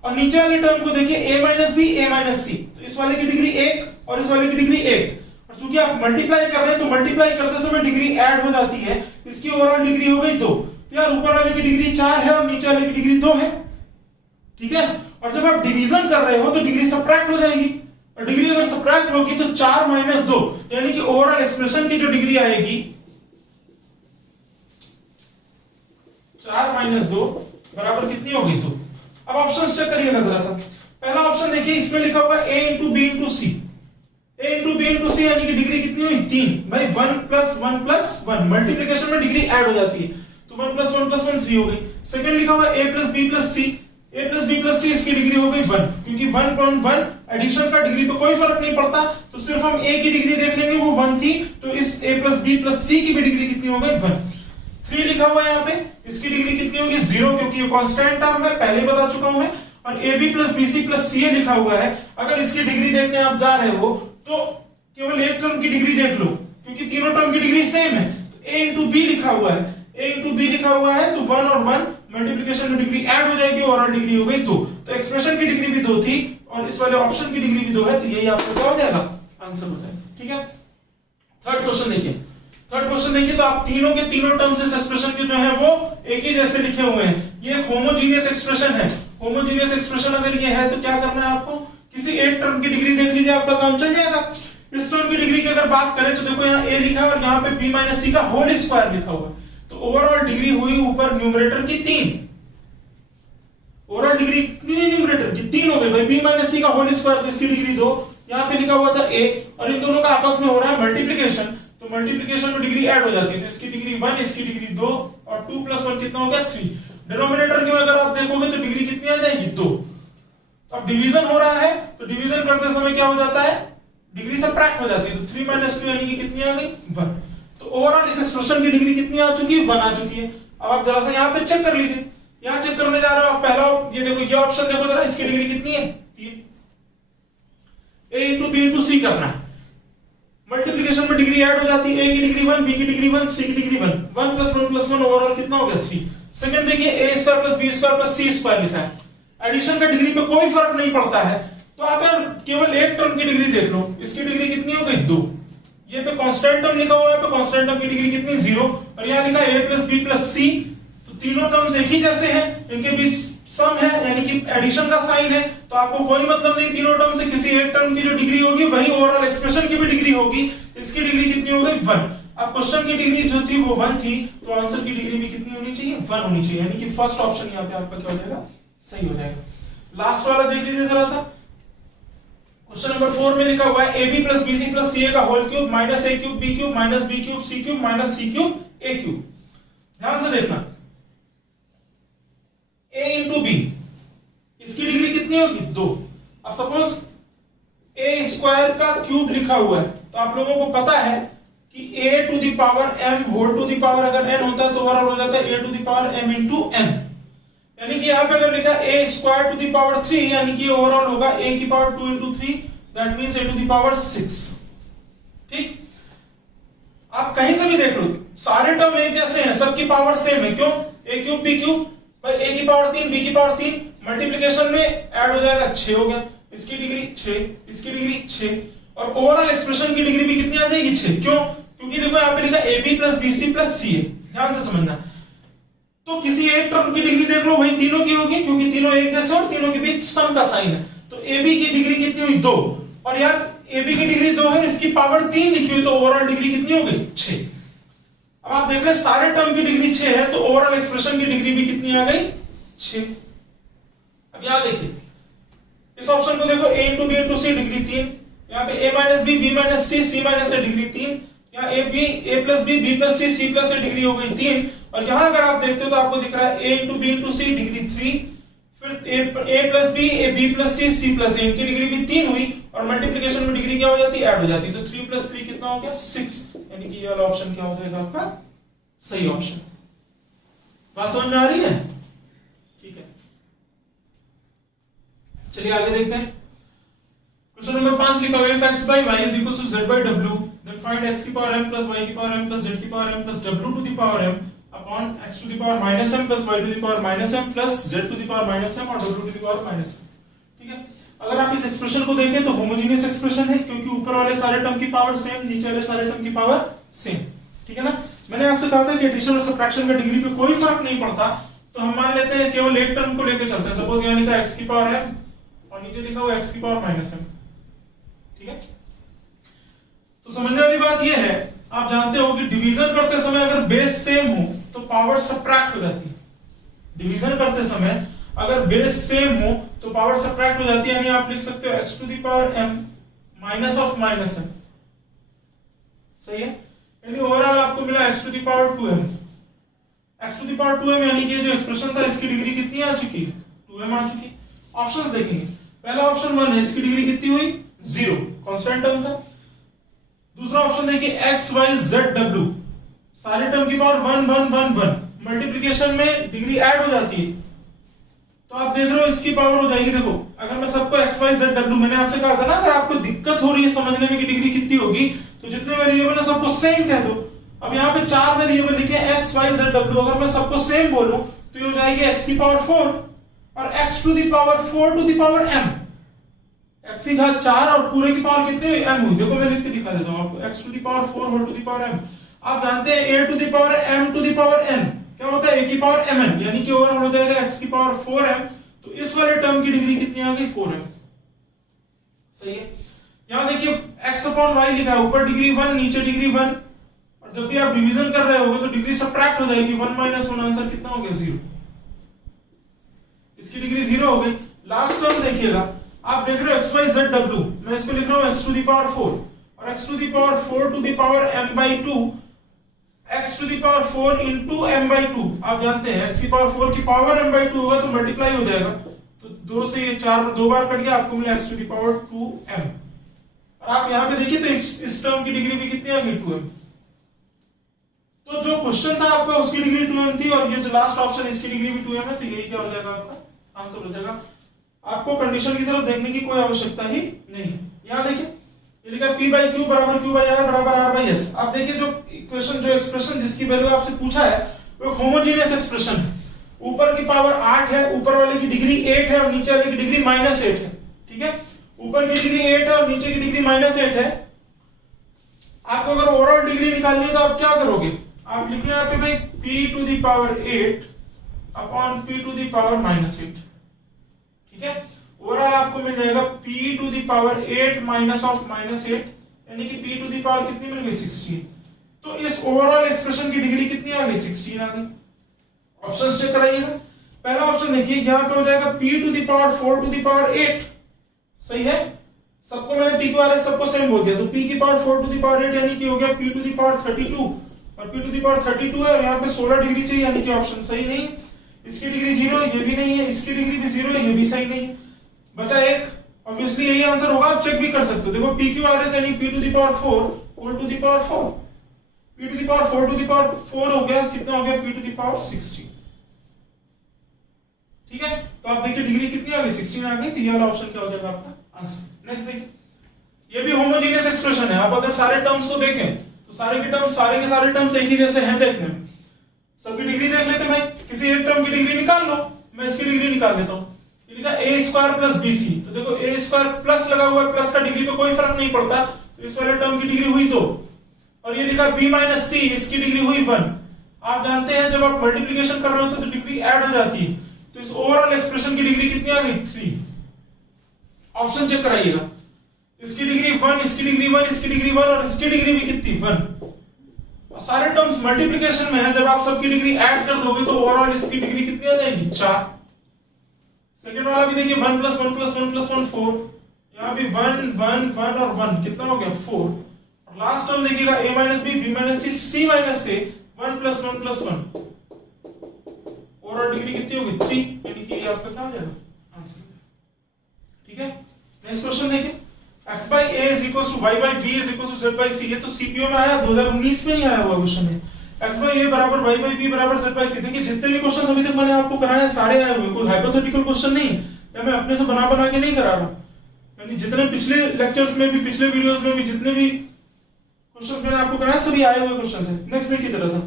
और नीचे वाले टर्म को देखिए a minus B a minus C, तो इस वाले की डिग्री 1 और इस वाले की डिग्री 1, और चूंकि आप मल्टीप्लाई कर रहे हैं तो मल्टीप्लाई करते समय डिग्री ऐड हो जाती है, इसकी ओवरऑल डिग्री हो गई 2, तो यार ऊपर वाले की डिग्री 4 है और नीचे वाले की डिग्री 2 है, ठीक है। और जब आप डिवीजन कर रहे हो तो डिग्री सबट्रैक्ट हो जाएगी, और डिग्री अगर सबट्रैक्ट होगी तो 4 माइनस 2, यानी कि ओवरऑल एक्सप्रेशन की जो डिग्री आएगी 4 माइनस 2 बराबर कितनी होगी 2। अब ऑप्शन चेक करिएगा जरा सा। पहला ऑप्शन देखिए, इसमें लिखा हुआ a into B into C, a into B into C यानी कि डिग्री कितनी हुई 3, भाई 1 प्लस 1 मल्टीप्लिकेशन में डिग्री ऐड हो जाती है, तो 1 प्लस 1 3 हो गई। सेकंड लिखा हुआ a plus B plus C, a plus B plus C, इसकी डिग्री हो गई 1, क्योंकि 1 एडिशन का डिग्री पे कोई फर्क नहीं पड़ता, तो सिर्फ हम a की डिग्री देख लेंगे, वो 1 थी, तो इस a प्लस बी प्लस सी की भी डिग्री कितनी हो गई 1। 3 लिखा हुआ है यहाँ पे, इसकी डिग्री कितनी होगी 0, क्योंकि ये कांस्टेंट टर्म है, पहले बता चुका हूं मैं। और ab plus bc plus ca लिखा हुआ है, अगर इसकी डिग्री देखने आप जा रहे हो तो केवल एक टर्म की डिग्री देख लो, क्योंकि तीनों टर्म की डिग्री सेम है, तो a इंटू बी लिखा हुआ है, a इंटू बी लिखा हुआ है, तो 1 और 1 मल्टीप्लिकेशन में डिग्री ऐड हो जाएगी, ओवरऑल डिग्री हो गई 2, तो एक्सप्रेशन की डिग्री भी 2 थी और इस वाले ऑप्शन की डिग्री भी 2 है, तो यही आपका क्या हो जाएगा आंसर हो जाएगा, ठीक है। थर्ड क्वेश्चन देखिए, तो आप तीनों के तीनों टर्म्स इस एक्सप्रेशन के जो है वो एक ही जैसे लिखे हुए हैं, ये एक होमोजीनियस एक्सप्रेशन है। होमोजीनियस एक्सप्रेशन अगर ये है तो क्या करना है आपको, किसी एक टर्म की डिग्री देख लीजिए, आपका काम चल जाएगा। इस टर्म की डिग्री की अगर बात करें तो देखो यहाँ a लिखा है और यहाँ पे b माइनस सी का होल स्क्वायर लिखा हुआ है, तो ओवरऑल डिग्री हुई ऊपर न्यूमरेटर की 3, ओवरऑल डिग्री कितनी हुई न्यूमरेटर की 3 हो गई भाई, b माइनस सी का होल स्क्वायर, तो इसकी डिग्री 2, यहाँ पे लिखा हुआ था a, और इन दोनों का आपस में हो रहा है मल्टीप्लिकेशन, तो मल्टीप्लिकेशन में डिग्री ऐड हो जाती है, तो इसकी डिग्री 1, इसकी डिग्री 2, और 2 प्लस 1 कितना हो गया 3। डिनोमिनेटर के अगर आप देखोगे तो डिग्री कितनी आ जाएगी 2। तो अब डिवीजन हो रहा है, तो डिवीजन करते समय क्या हो जाता है, डिग्री सबट्रैक्ट हो जाती है, तो 3 माइनस 2 यानी कि कितनी आ गई 1। तो ओवरऑल इस एक्सप्रेशन की डिग्री कितनी आ चुकी है 1 आ चुकी है। अब आप जरा सा यहाँ पे चेक कर लीजिए, यहाँ चेक करने जा रहे हो आप, पहला ये देखो, ये ऑप्शन देखो जरा, इसकी डिग्री कितनी है 3, a इंटू बी इंटू सी करना है, मल्टीप्लिकेशन में डिग्री ऐड हो जाती है, a की डिग्री 1, b की डिग्री 1, c की डिग्री 1, 1 प्लस 1 ओवरऑल कितना हो गया 3। सेकंड देखिए a square plus b square plus c square लिखा है, एडिशन का डिग्री पे कोई फर्क नहीं पड़ता है, तो आप यार केवल एक टर्म की डिग्री देख लो, इसकी डिग्री कितनी हो गई 2, ये पे कांस्टेंट टर्म लिखा हुआ है, पे कांस्टेंट टर्म की डिग्री कितनी 0, और यहाँ लिखा a प्लस बी प्लस सी, तो तीनों टर्म्स एक ही जैसे हैं, इनके बीच सम है यानी कि एडिशन का साइन है, तो आपको कोई मतलब नहीं तीनों टर्म से, किसी एक टर्म की जो डिग्री होगी वही ओवरऑल एक्सप्रेशन की भी डिग्री होगी, इसकी डिग्री कितनी हो गई 1। अब क्वेश्चन की डिग्री जो थी वो 1 थी, तो आंसर की डिग्री भी कितनी होनी चाहिए 1 होनी चाहिए, यानी कि फर्स्ट ऑप्शन यहाँ पे आपका क्या हो जाएगा सही हो जाएगा। लास्ट वाला देख लीजिए जरा सा, क्वेश्चन नंबर 4 में लिखा हुआ है ab plus bc plus ca का whole cube minus a cube b cube minus b cube c cube minus c cube a cube. ध्यान से देखना, a इंटू b इसकी डिग्री कितनी होगी 2। अब सपोज a स्क्वायर का क्यूब लिखा हुआ है, तो आप लोगों को पता है कि a to the power m whole to the power अगर n होता है तो ओवरऑल हो जाता है a to the power m into n, यानी कि यहाँ पे अगर लिखा a square to the power 3 यानी कि ओवरऑल होगा a की power 2 into 3, that means a to the power 6। ठीक, आप कहीं से भी देख लो सारे टर्म एक जैसे हैं, सबकी पावर सेम है, क्यों a क्यूब b क्यूब पर a की पावर 3 b की पावर 3, मल्टीप्लिकेशन में ऐड हो जाएगा 6 हो गया, इसकी डिग्री 6, इसकी डिग्री 6, और ओवरऑल एक्सप्रेशन की डिग्री भी कितनी आ जाएगी 6। क्यों? क्योंकि देखो यहाँ पे लिखा ab plus bc plus ca, ध्यान से समझना। तो किसी एक टर्म की डिग्री देख लो वही तीनों की होगी, क्योंकि तीनों एक जैसे और तीनों के बीच सम का साइन है, तो ab की डिग्री कितनी हुई 2, और यार ab की डिग्री 2 है, इसकी पावर 3 लिखी हुई, तो ओवरऑल डिग्री कितनी हो गई 6। अब आप देख रहे हैं सारे टर्म की डिग्री 6 है, तो ओवरऑल एक्सप्रेशन की डिग्री भी कितनी आ गई 6। अब यहां देखिए इस ऑप्शन को देखो, a into B into C degree 3, यहाँ पे a minus B B minus C C minus A degree 3, यहाँ a plus B B plus C C plus A degree हो गई 3, और यहाँ अगर आप देखते हो तो आपको दिख रहा है a into B into C degree 3, फिर a plus B A B plus C C plus A, इनकी डिग्री भी 3 हुई, और मल्टीप्लिकेशन में डिग्री क्या हो जाती है ऐड हो जाती है, तो 3 प्लस 3 कितना हो गया 6, यानी कि ये वाला ऑप्शन क्या हो जाएगा आपका सही ऑप्शन। बात समझ में आ रही है? ठीक है, चलिए आगे देखते हैं। क्वेश्चन नंबर 5 लिखा हुआ है x by y is equal to z by w, then find x की पावर m plus y की पावर m plus z की power m plus w to the power m upon x to the power minus m plus y to the power minus m plus z to the power minus m और w to the power minus m। ठीक है, अगर आप इस expression को देखें तो homogeneous expression है, क्योंकि ऊपर वाले सारे टर्म की पावर सेम, नीचे वाले सारे टर्म की पावर सेम। ठीक है ना, मैंने आपसे कहा था कि एडिशन और सब्ट्रैक्शन का डिग्री पे कोई फर्क नहीं पड़ता, तो हम मान लेते हैं केवल एक टर्म को लेकर चलते हैं। सपोज यहाँ लिखा x की पावर m और नीचे लिखा हुआ x की पावर माइनस m। ठीक है, तो समझने वाली बात यह है, आप जानते हो कि डिवीजन करते समय अगर बेस सेम हो तो पावर सब्ट्रैक्ट हो जाती है। डिवीजन करते समय अगर बेस सेम हो तो पावर सब्ट्रैक्ट हो जाती है, यानी आप लिख सकते हो x to the power m minus of minus m। सही है, यानी ओवरऑल आपको मिला x to the power 2m। x to the power 2m यानी कि जो एक्सप्रेशन था इसकी डिग्री कितनी आ चुकी है 2m आ चुकी। ऑप्शंस देखेंगे, पहला ऑप्शन 1 है, इसकी डिग्री कितनी हुई 0, कांस्टेंट टर्म था। दूसरा ऑप्शन देखिए x y z w, सारे टर्म की पावर 1 1 1 1, मल्टीप्लिकेशन में डिग्री ऐड हो जाती है, तो आप देख रहे हो इसकी पावर हो जाएगी। देखो अगर मैं सबको x y z w, मैंने आपसे कहा था ना अगर आपको दिक्कत हो रही है समझने में कि डिग्री कितनी होगी तो जितने वेरिएबल है सबको सेम कह दो। अब यहाँ पे 4 वेरिएबल लिखे x y z w, अगर मैं सबको सेम बोलूं तो ये हो जाएगी x की पावर 4 और x to the power 4 to the power m, x की घात 4 और पूरे की पावर कितने m हुई, देखो मैं लिख के दिखा देता हूं आपको, x to the power 4 whole to the power m। आप जानते हैं a to the power m to the power n क्या होता है, a की पावर mn, यानी कि ओवरऑल हो जाएगा x की पावर 4m, तो इस वाले टर्म की डिग्री कितनी आ गई 4m। सही है, यहां देखिए x अपॉन y लिखा है, ऊपर डिग्री 1 नीचे डिग्री 1, और जब भी आप डिवीजन कर रहे होगे तो डिग्री सब्ट्रैक्ट हो जाएगी, 1 माइनस 1 आंसर कितना हो गया 0, इसकी डिग्री 0 हो गई। लास्ट टर्म देखिएगा, आप देख रहे हो x y z w, मैं इसको लिख रहा हूं x टू द पावर 4 और x to the power 4 to the power m by 2, x to the power 4 into m by 2। आप जानते हैं x की पावर 4 की पावर m by 2 होगा तो मल्टीप्लाई हो जाएगा, तो 2 से ये 4 दो बार कट गया, आपको मिला x to the power 2m। और आप यहां पे देखिए तो इस टर्म की डिग्री भी कितनी आ गई 2m। तो जो क्वेश्चन था आपका उसकी डिग्री 2m थी, और ये जो लास्ट ऑप्शन इसकी डिग्री भी 2m है, तो यही क्या हो जाएगा आपका आंसर हो जाएगा। आपको कंडीशन की तरफ देखने की कोई आवश्यकता ही नहीं। यहां देखिए ये लिखा p by q बराबर q by r बराबर r by s। आप देखिए जो इक्वेशन जो एक्सप्रेशन जिसकी वैल्यू आपसे पूछा है वो होमोजेनियस एक्सप्रेशन है, ऊपर की पावर 8 है, ऊपर वाले की डिग्री 8 है और नीचे वाले की डिग्री -8 है। ठीक है, ऊपर की डिग्री 8 है और नीचे की डिग्री -8 है। आपको अगर ओवरऑल डिग्री निकालनी है तो आप क्या करोगे, आप लिखिए यहाँ पे भाई p to the power 8 upon p to the power -8, ठीक है। ओवरऑल आपको मिल जाएगा p to the power 8 minus of -8, यानी कि p टू द पावर कितनी मिल गई 16। तो इस ओवरऑल एक्सप्रेशन की डिग्री कितनी आ गई 16 आ गई। ऑप्शंस चेक कराइएगा। पहला ऑप्शन देखिए यहाँ पे हो जाएगा p to the power 4 to the power 8, सही है। सबको मैंने p क्यू आर एस सबको सेम बोल दिया, तो p की पावर 4 टू द पावर 8 यानी कि हो गया p टू द पावर 32, और p टू द पावर 32 है और यहाँ पे 16 डिग्री चाहिए, यानी कि ऑप्शन सही नहीं है। इसकी डिग्री 0 है, ये भी नहीं है, इसकी डिग्री भी 0 है, ये भी सही नहीं है। बचा एक, ऑब्वियसली यही आंसर होगा, आप चेक भी कर सकते हो। देखो p क्यू आर एस यानी p to the power 4 whole to the power 4, p to the power 4 to the power 4 हो गया, कितना हो गया p टू द पावर 16, ठीक है। तो आप देखिए डिग्री कितनी आ गई 16 आ गई, तो ये वाला ऑप्शन क्या हो जाएगा आपका आंसर। नेक्स्ट देखिए, ये भी होमोजेनियस एक्सप्रेशन है। आप अगर सारे टर्म्स को देखें तो सारे के सारे टर्म्स एक ही जैसे हैं देखने में। सबकी डिग्री देख लेते भाई, किसी एक टर्म की डिग्री निकाल लो, मैं इसकी डिग्री निकाल लेता हूं। ये लिखा a स्क्वायर प्लस bc, तो देखो a स्क्वायर प्लस लगा हुआ है, प्लस का डिग्री पे कोई फर्क नहीं पड़ता, तो इस वाले टर्म की डिग्री हुई 2। और ये लिखा b माइनस c, इसकी डिग्री हुई 1। आप जानते हैं जब आप मल्टीप्लिकेशन कर रहे होते तो डिग्री ऐड हो जाती है, तो इस ओवरऑल एक्सप्रेशन की डिग्री कितनी आ गई 3। ऑप्शन चेक कराइएगा, इसकी डिग्री 1, इसकी डिग्री 1, इसकी डिग्री 1 और इसकी डिग्री भी कितनी 1। और सारे टर्म्स मल्टीप्लिकेशन में है, जब आप सबकी डिग्री ऐड कर दोगे तो ओवरऑल इसकी डिग्री कितनी आ जाएगी 4। सेकंड वाला भी देखिए 1 प्लस 1 प्लस 1 प्लस 1 4, यहाँ भी 1 1 1 और 1 कितना हो गया 4। और लास्ट टर्म देखिएगा a minus b, b minus c, c minus a, 1 plus 1 plus 1, overall degree कितनी होगी 3, यानी कि ये आपका क्या हो जाएगा आंसर, ठीक है। नेक्स्ट क्वेश्चन देखिए, x by a is equals to y by b is equals to z by c, ये तो सीपीओ में आया 2019 में ही आया हुआ क्वेश्चन है। x by a बराबर y by b बराबर z by c। देखिए जितने भी क्वेश्चन अभी तक मैंने आपको कराए हैं सारे आए हुए, कोई हाइपोथेटिकल क्वेश्चन नहीं है, या मैं अपने से बना के नहीं करा रहा हूं। यानी जितने पिछले लेक्चर्स में भी, पिछले वीडियोस में भी जितने भी क्वेश्चंस मैंने आपको कराए सभी आए हुए क्वेश्चंस हैं। नेक्स्ट देखिए जरा सा,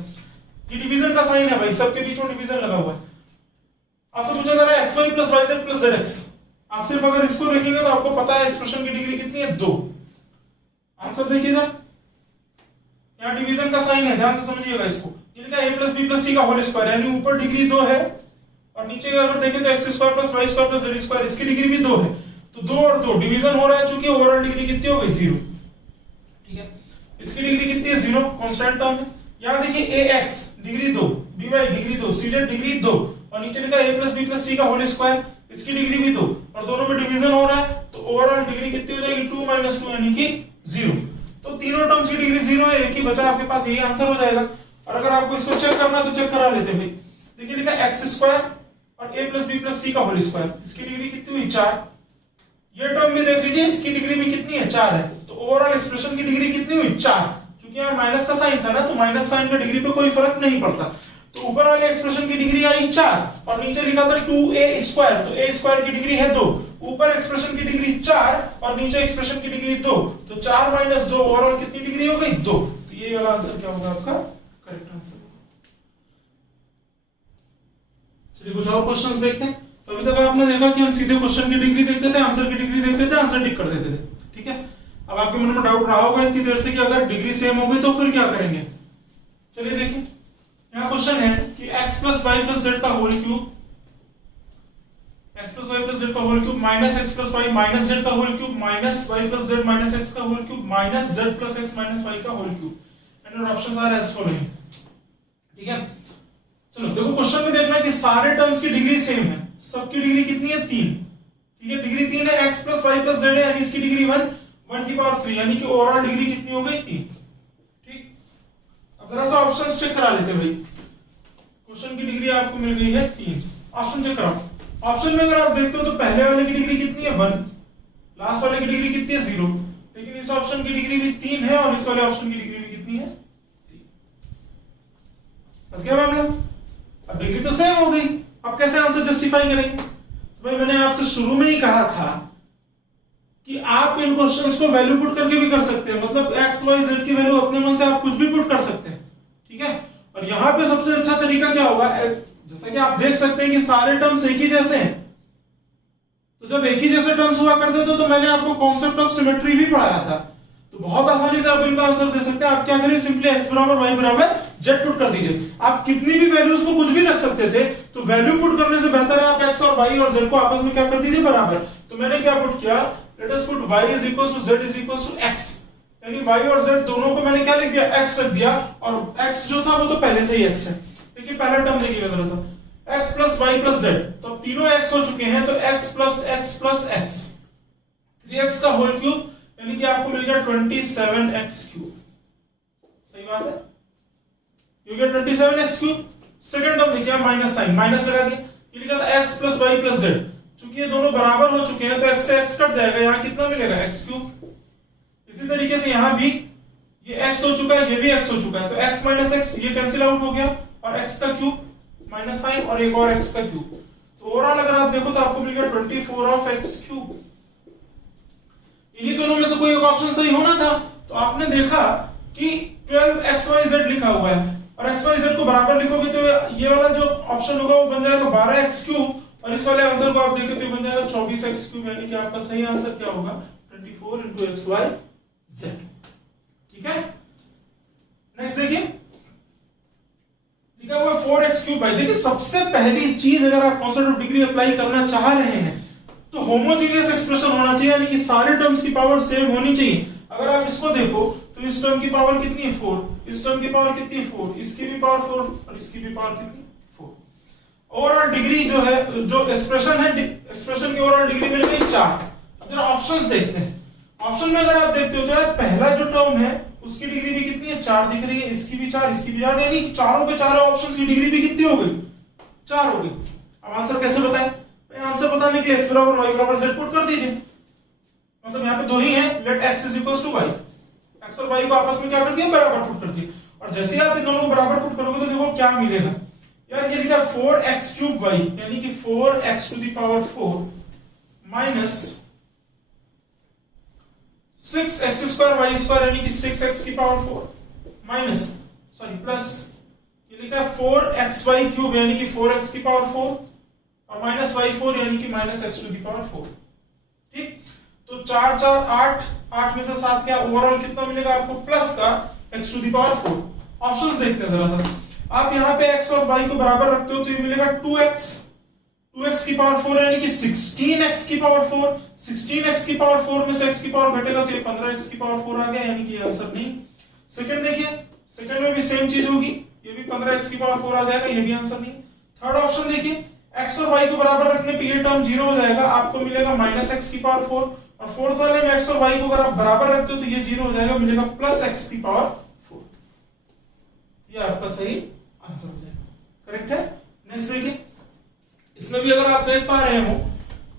ये डिवीजन का साइन है भाई, सबके बीच में डिवीजन लगा हुआ है। आपसे पूछा जा रहा है xy plus yz plus zx, आप सिर्फ अगर इसको देखेंगे तो आपको पता है एक्सप्रेशन की डिग्री कितनी है 2। आंसर देखिए सर, यहाँ डिवीजन का साइन है, ध्यान से समझिएगा इसको। ये लिखा a प्लस बी प्लस सी का होल स्क्वायर, यानी ऊपर डिग्री 2 है और नीचे अगर देखें तो X square plus Y square plus Z square, इसकी डिग्री भी 2 है, तो 2 और 2 डिवीजन हो रहा है, चूंकि ओवरऑल डिग्री कितनी हो गई 0, ठीक है। इसकी डिग्री कितनी है 0, कांस्टेंट टर्म है। यहाँ देखिए ax degree 2, by degree 2, cz degree 2 और नीचे लिखा a प्लस बी प्लस सी का होल स्क्वायर, इसकी डिग्री भी 2 और दोनों में डिवीजन हो रहा है, तो ओवरऑल डिग्री कितनी हो जाएगी 2 माइनस 2 यानी कि 0। तो तीनों टर्म्स की डिग्री 0 है, एक ही बचा आपके पास, यही आंसर हो जाएगा। और अगर आपको इसको चेक करना है तो चेक करा लेते भाई। देखिए लिखा x स्क्वायर और a प्लस बी प्लस सी का होल स्क्वायर, इसकी डिग्री कितनी हुई 4। ये टर्म भी देख लीजिए, इसकी डिग्री भी कितनी है 4 है, तो ओवरऑल एक्सप्रेशन की डिग्री कितनी हुई 4। क्योंकि यहाँ माइनस का साइन था ना, तो माइनस साइन का डिग्री पे कोई फर्क नहीं पड़ता, तो ऊपर वाले एक्सप्रेशन की डिग्री आई 4 और नीचे लिखा था 2a स्क्वायर, तो a स्क्वायर की डिग्री है 2, ऊपर एक्सप्रेशन की डिग्री 4 और नीचे एक्सप्रेशन की डिग्री 2, तो 4 माइनस 2 ओवरऑल कितनी डिग्री हो गई 2। तो ये वाला आंसर क्या होगा आपका करेक्ट आंसर। चलिए कुछ और क्वेश्चंस देखते हैं। तो अभी तक आपने देखा कि हम सीधे क्वेश्चन की डिग्री देखते थे, आंसर की डिग्री देखते थे, आंसर टिक कर देते थे, ठीक है। अब आपके मन में डाउट रहा होगा इतनी देर से कि अगर डिग्री सेम होगी तो फिर क्या करेंगे। चलिए देखिए, यहाँ क्वेश्चन है कि x plus Y plus Z का whole cube, x plus Y plus Z का whole cube minus x plus Y minus Z का whole cube minus y plus Z minus x का whole cube minus z plus x minus y का whole cube, and your options are as following, ठीक है। चलो देखो question में देखना है कि सारे टर्म्स की डिग्री सेम है, सबकी डिग्री कितनी है 3, ठीक है। डिग्री 3 है, x plus Y plus Z है, यानी इसकी डिग्री 1 की पावर 3, यानी कि ओवरऑल डिग्री कितनी हो गई 3, ठीक। अब जरा सा ऑप्शंस चेक करा लेते हैं भाई। क्वेश्चन की डिग्री आपको मिल गई है 3, ऑप्शन चेक कराओ। ऑप्शन में अगर आप देखते हो तो पहले वाले की डिग्री कितनी है 1, लास्ट वाले की डिग्री कितनी है 0, लेकिन इस ऑप्शन की डिग्री भी 3 है और इस वाले ऑप्शन की डिग्री भी कितनी है 3। बस क्या मामला, अब डिग्री तो सेम हो गई, अब कैसे आंसर जस्टिफाई करेंगे। तो भाई मैंने आपसे शुरू में ही कहा था कि आप इन क्वेश्चंस को वैल्यू पुट करके भी कर सकते हैं, मतलब x y z की वैल्यू अपने मन से आप कुछ भी पुट कर सकते हैं, ठीक है। और यहाँ पे सबसे अच्छा तरीका क्या होगा, जैसा कि आप देख सकते हैं कि सारे टर्म्स एक ही जैसे हैं, तो जब एक ही जैसे टर्म्स हुआ करते थे तो मैंने आपको कॉन्सेप्ट ऑफ सिमेट्री भी पढ़ाया था। तो बहुत आसानी से आप इनका आंसर दे सकते हैं। आप क्या करिए, सिंपली x बराबर y बराबर z पुट कर दीजिए। आप कितनी भी वैल्यूज को कुछ भी रख सकते थे, तो वैल्यू पुट करने से बेहतर है आप x और y और z को आपस में क्या कर दीजिए, बराबर। तो मैंने क्या पुट किया, let us put y is equal to z is equal to x, यानी y और z दोनों को मैंने क्या लिख दिया, x रख दिया, और x जो था वो तो पहले से ही x है। देखिए पहला टर्म देखिएगा जरा सा, x plus y plus z, तो अब तीनों x हो चुके हैं, तो x प्लस x 3x का होल क्यूब, यानी कि आपको मिल गया 27x क्यूब। सही बात है, ये गया 27x क्यूब। सेकंड टर्म देखिए, माइनस साइन, माइनस लगा दिया, ये लिखा था x plus y plus z, क्योंकि ये दोनों बराबर हो चुके हैं तो x से x कट जाएगा, यहाँ कितना मिलेगा, x क्यूब। इसी तरीके से यहाँ भी ये x हो चुका है, ये भी x हो चुका है, तो x माइनस x ये कैंसिल आउट हो गया, और x का क्यूब माइनस साइन और एक और x का क्यूब, तो ओवरऑल अगर आप देखो तो आपको मिल गया 24 ऑफ x क्यूब। इन्हीं दोनों में से कोई एक ऑप्शन सही होना था, तो आपने देखा कि 12xyz लिखा हुआ है, और xyz को बराबर लिखोगे तो ये वाला जो ऑप्शन होगा वो बन जाएगा 12x क्यूब, और इस वाले आंसर को आप देखें तो ये बन जाएगा 24x क्यूब, यानी कि आपका सही आंसर क्या होगा, 24 into xyz। ठीक है, नेक्स्ट देखिए, लिखा हुआ 4x क्यूब। भाई देखिए, सबसे पहली चीज अगर आप कांसेप्ट ऑफ डिग्री अप्लाई करना चाह रहे हैं तो होमोजेनियस एक्सप्रेशन होना चाहिए, यानी कि सारे टर्म्स की पावर सेम होनी चाहिए। अगर आप इसको देखो तो इस टर्म की पावर कितनी है 4, इस टर्म की पावर कितनी है 4, इसकी भी पावर 4 और इसकी भी पावर कितनी 4। ओवरऑल डिग्री जो है, जो एक्सप्रेशन है, एक्सप्रेशन की ओवरऑल डिग्री मिल गई 4। अब जरा ऑप्शंस देखते हैं। ऑप्शन में अगर आप देखते हो तो यार पहला जो टर्म है उसकी डिग्री भी कितनी है, 4 दिख रही है, इसकी भी 4, इसकी भी 4, यानी चारों के चारों ऑप्शंस की डिग्री भी कितनी हो गई, 4 हो गई। अब आंसर कैसे बताएं, आंसर बताने के लिए x बराबर y बराबर z पुट कर दीजिए, मतलब यहाँ पे दो ही है, let x is equals to y, x और y को आपस में क्या कर दिया, बराबर पुट कर दिया, और जैसे ही आप इन दोनों को बराबर पुट करोगे तो देखो क्या मिलेगा। यार ये लिखा 4x क्यूब y, यानी कि 4x to the power 4 minus 6x square y square, यानी कि 6x की पावर 4 माइनस प्लस ये लिखा है 4xy क्यूब, यानी कि 4x की पावर 4 और माइनस y4, यानी कि minus x to the power 4। ठीक, तो 4 4 8, 8 में से 7 क्या, ओवरऑल कितना मिलेगा आपको, प्लस का x to the power 4। Options देखते हैं जरा सा, आप यहाँ पे x और y को बराबर रखते हो तो ये मिलेगा 2x की पावर 4, यानी कि 16x की पावर 4। 16x की पावर 4 में से x की पावर घटेगा तो ये 15x की पावर 4 आ गया, यानी कि आंसर नहीं। सेकंड देखिए, सेकंड में भी सेम चीज होगी, ये भी 15x की पावर 4 आ जाएगा, ये भी आंसर नहीं। थर्ड ऑप्शन देखिए, x और y को बराबर रखने पे ये टर्म 0 हो जाएगा, आपको मिलेगा माइनस x की पावर 4, और फोर्थ वाले में x और y को अगर आप बराबर रखते हो तो ये 0 हो जाएगा, मिलेगा प्लस x की पावर 4। ये आपका सही आंसर हो जाएगा, करेक्ट है। नेक्स्ट देखिए, इसमें भी अगर आप देख पा रहे हो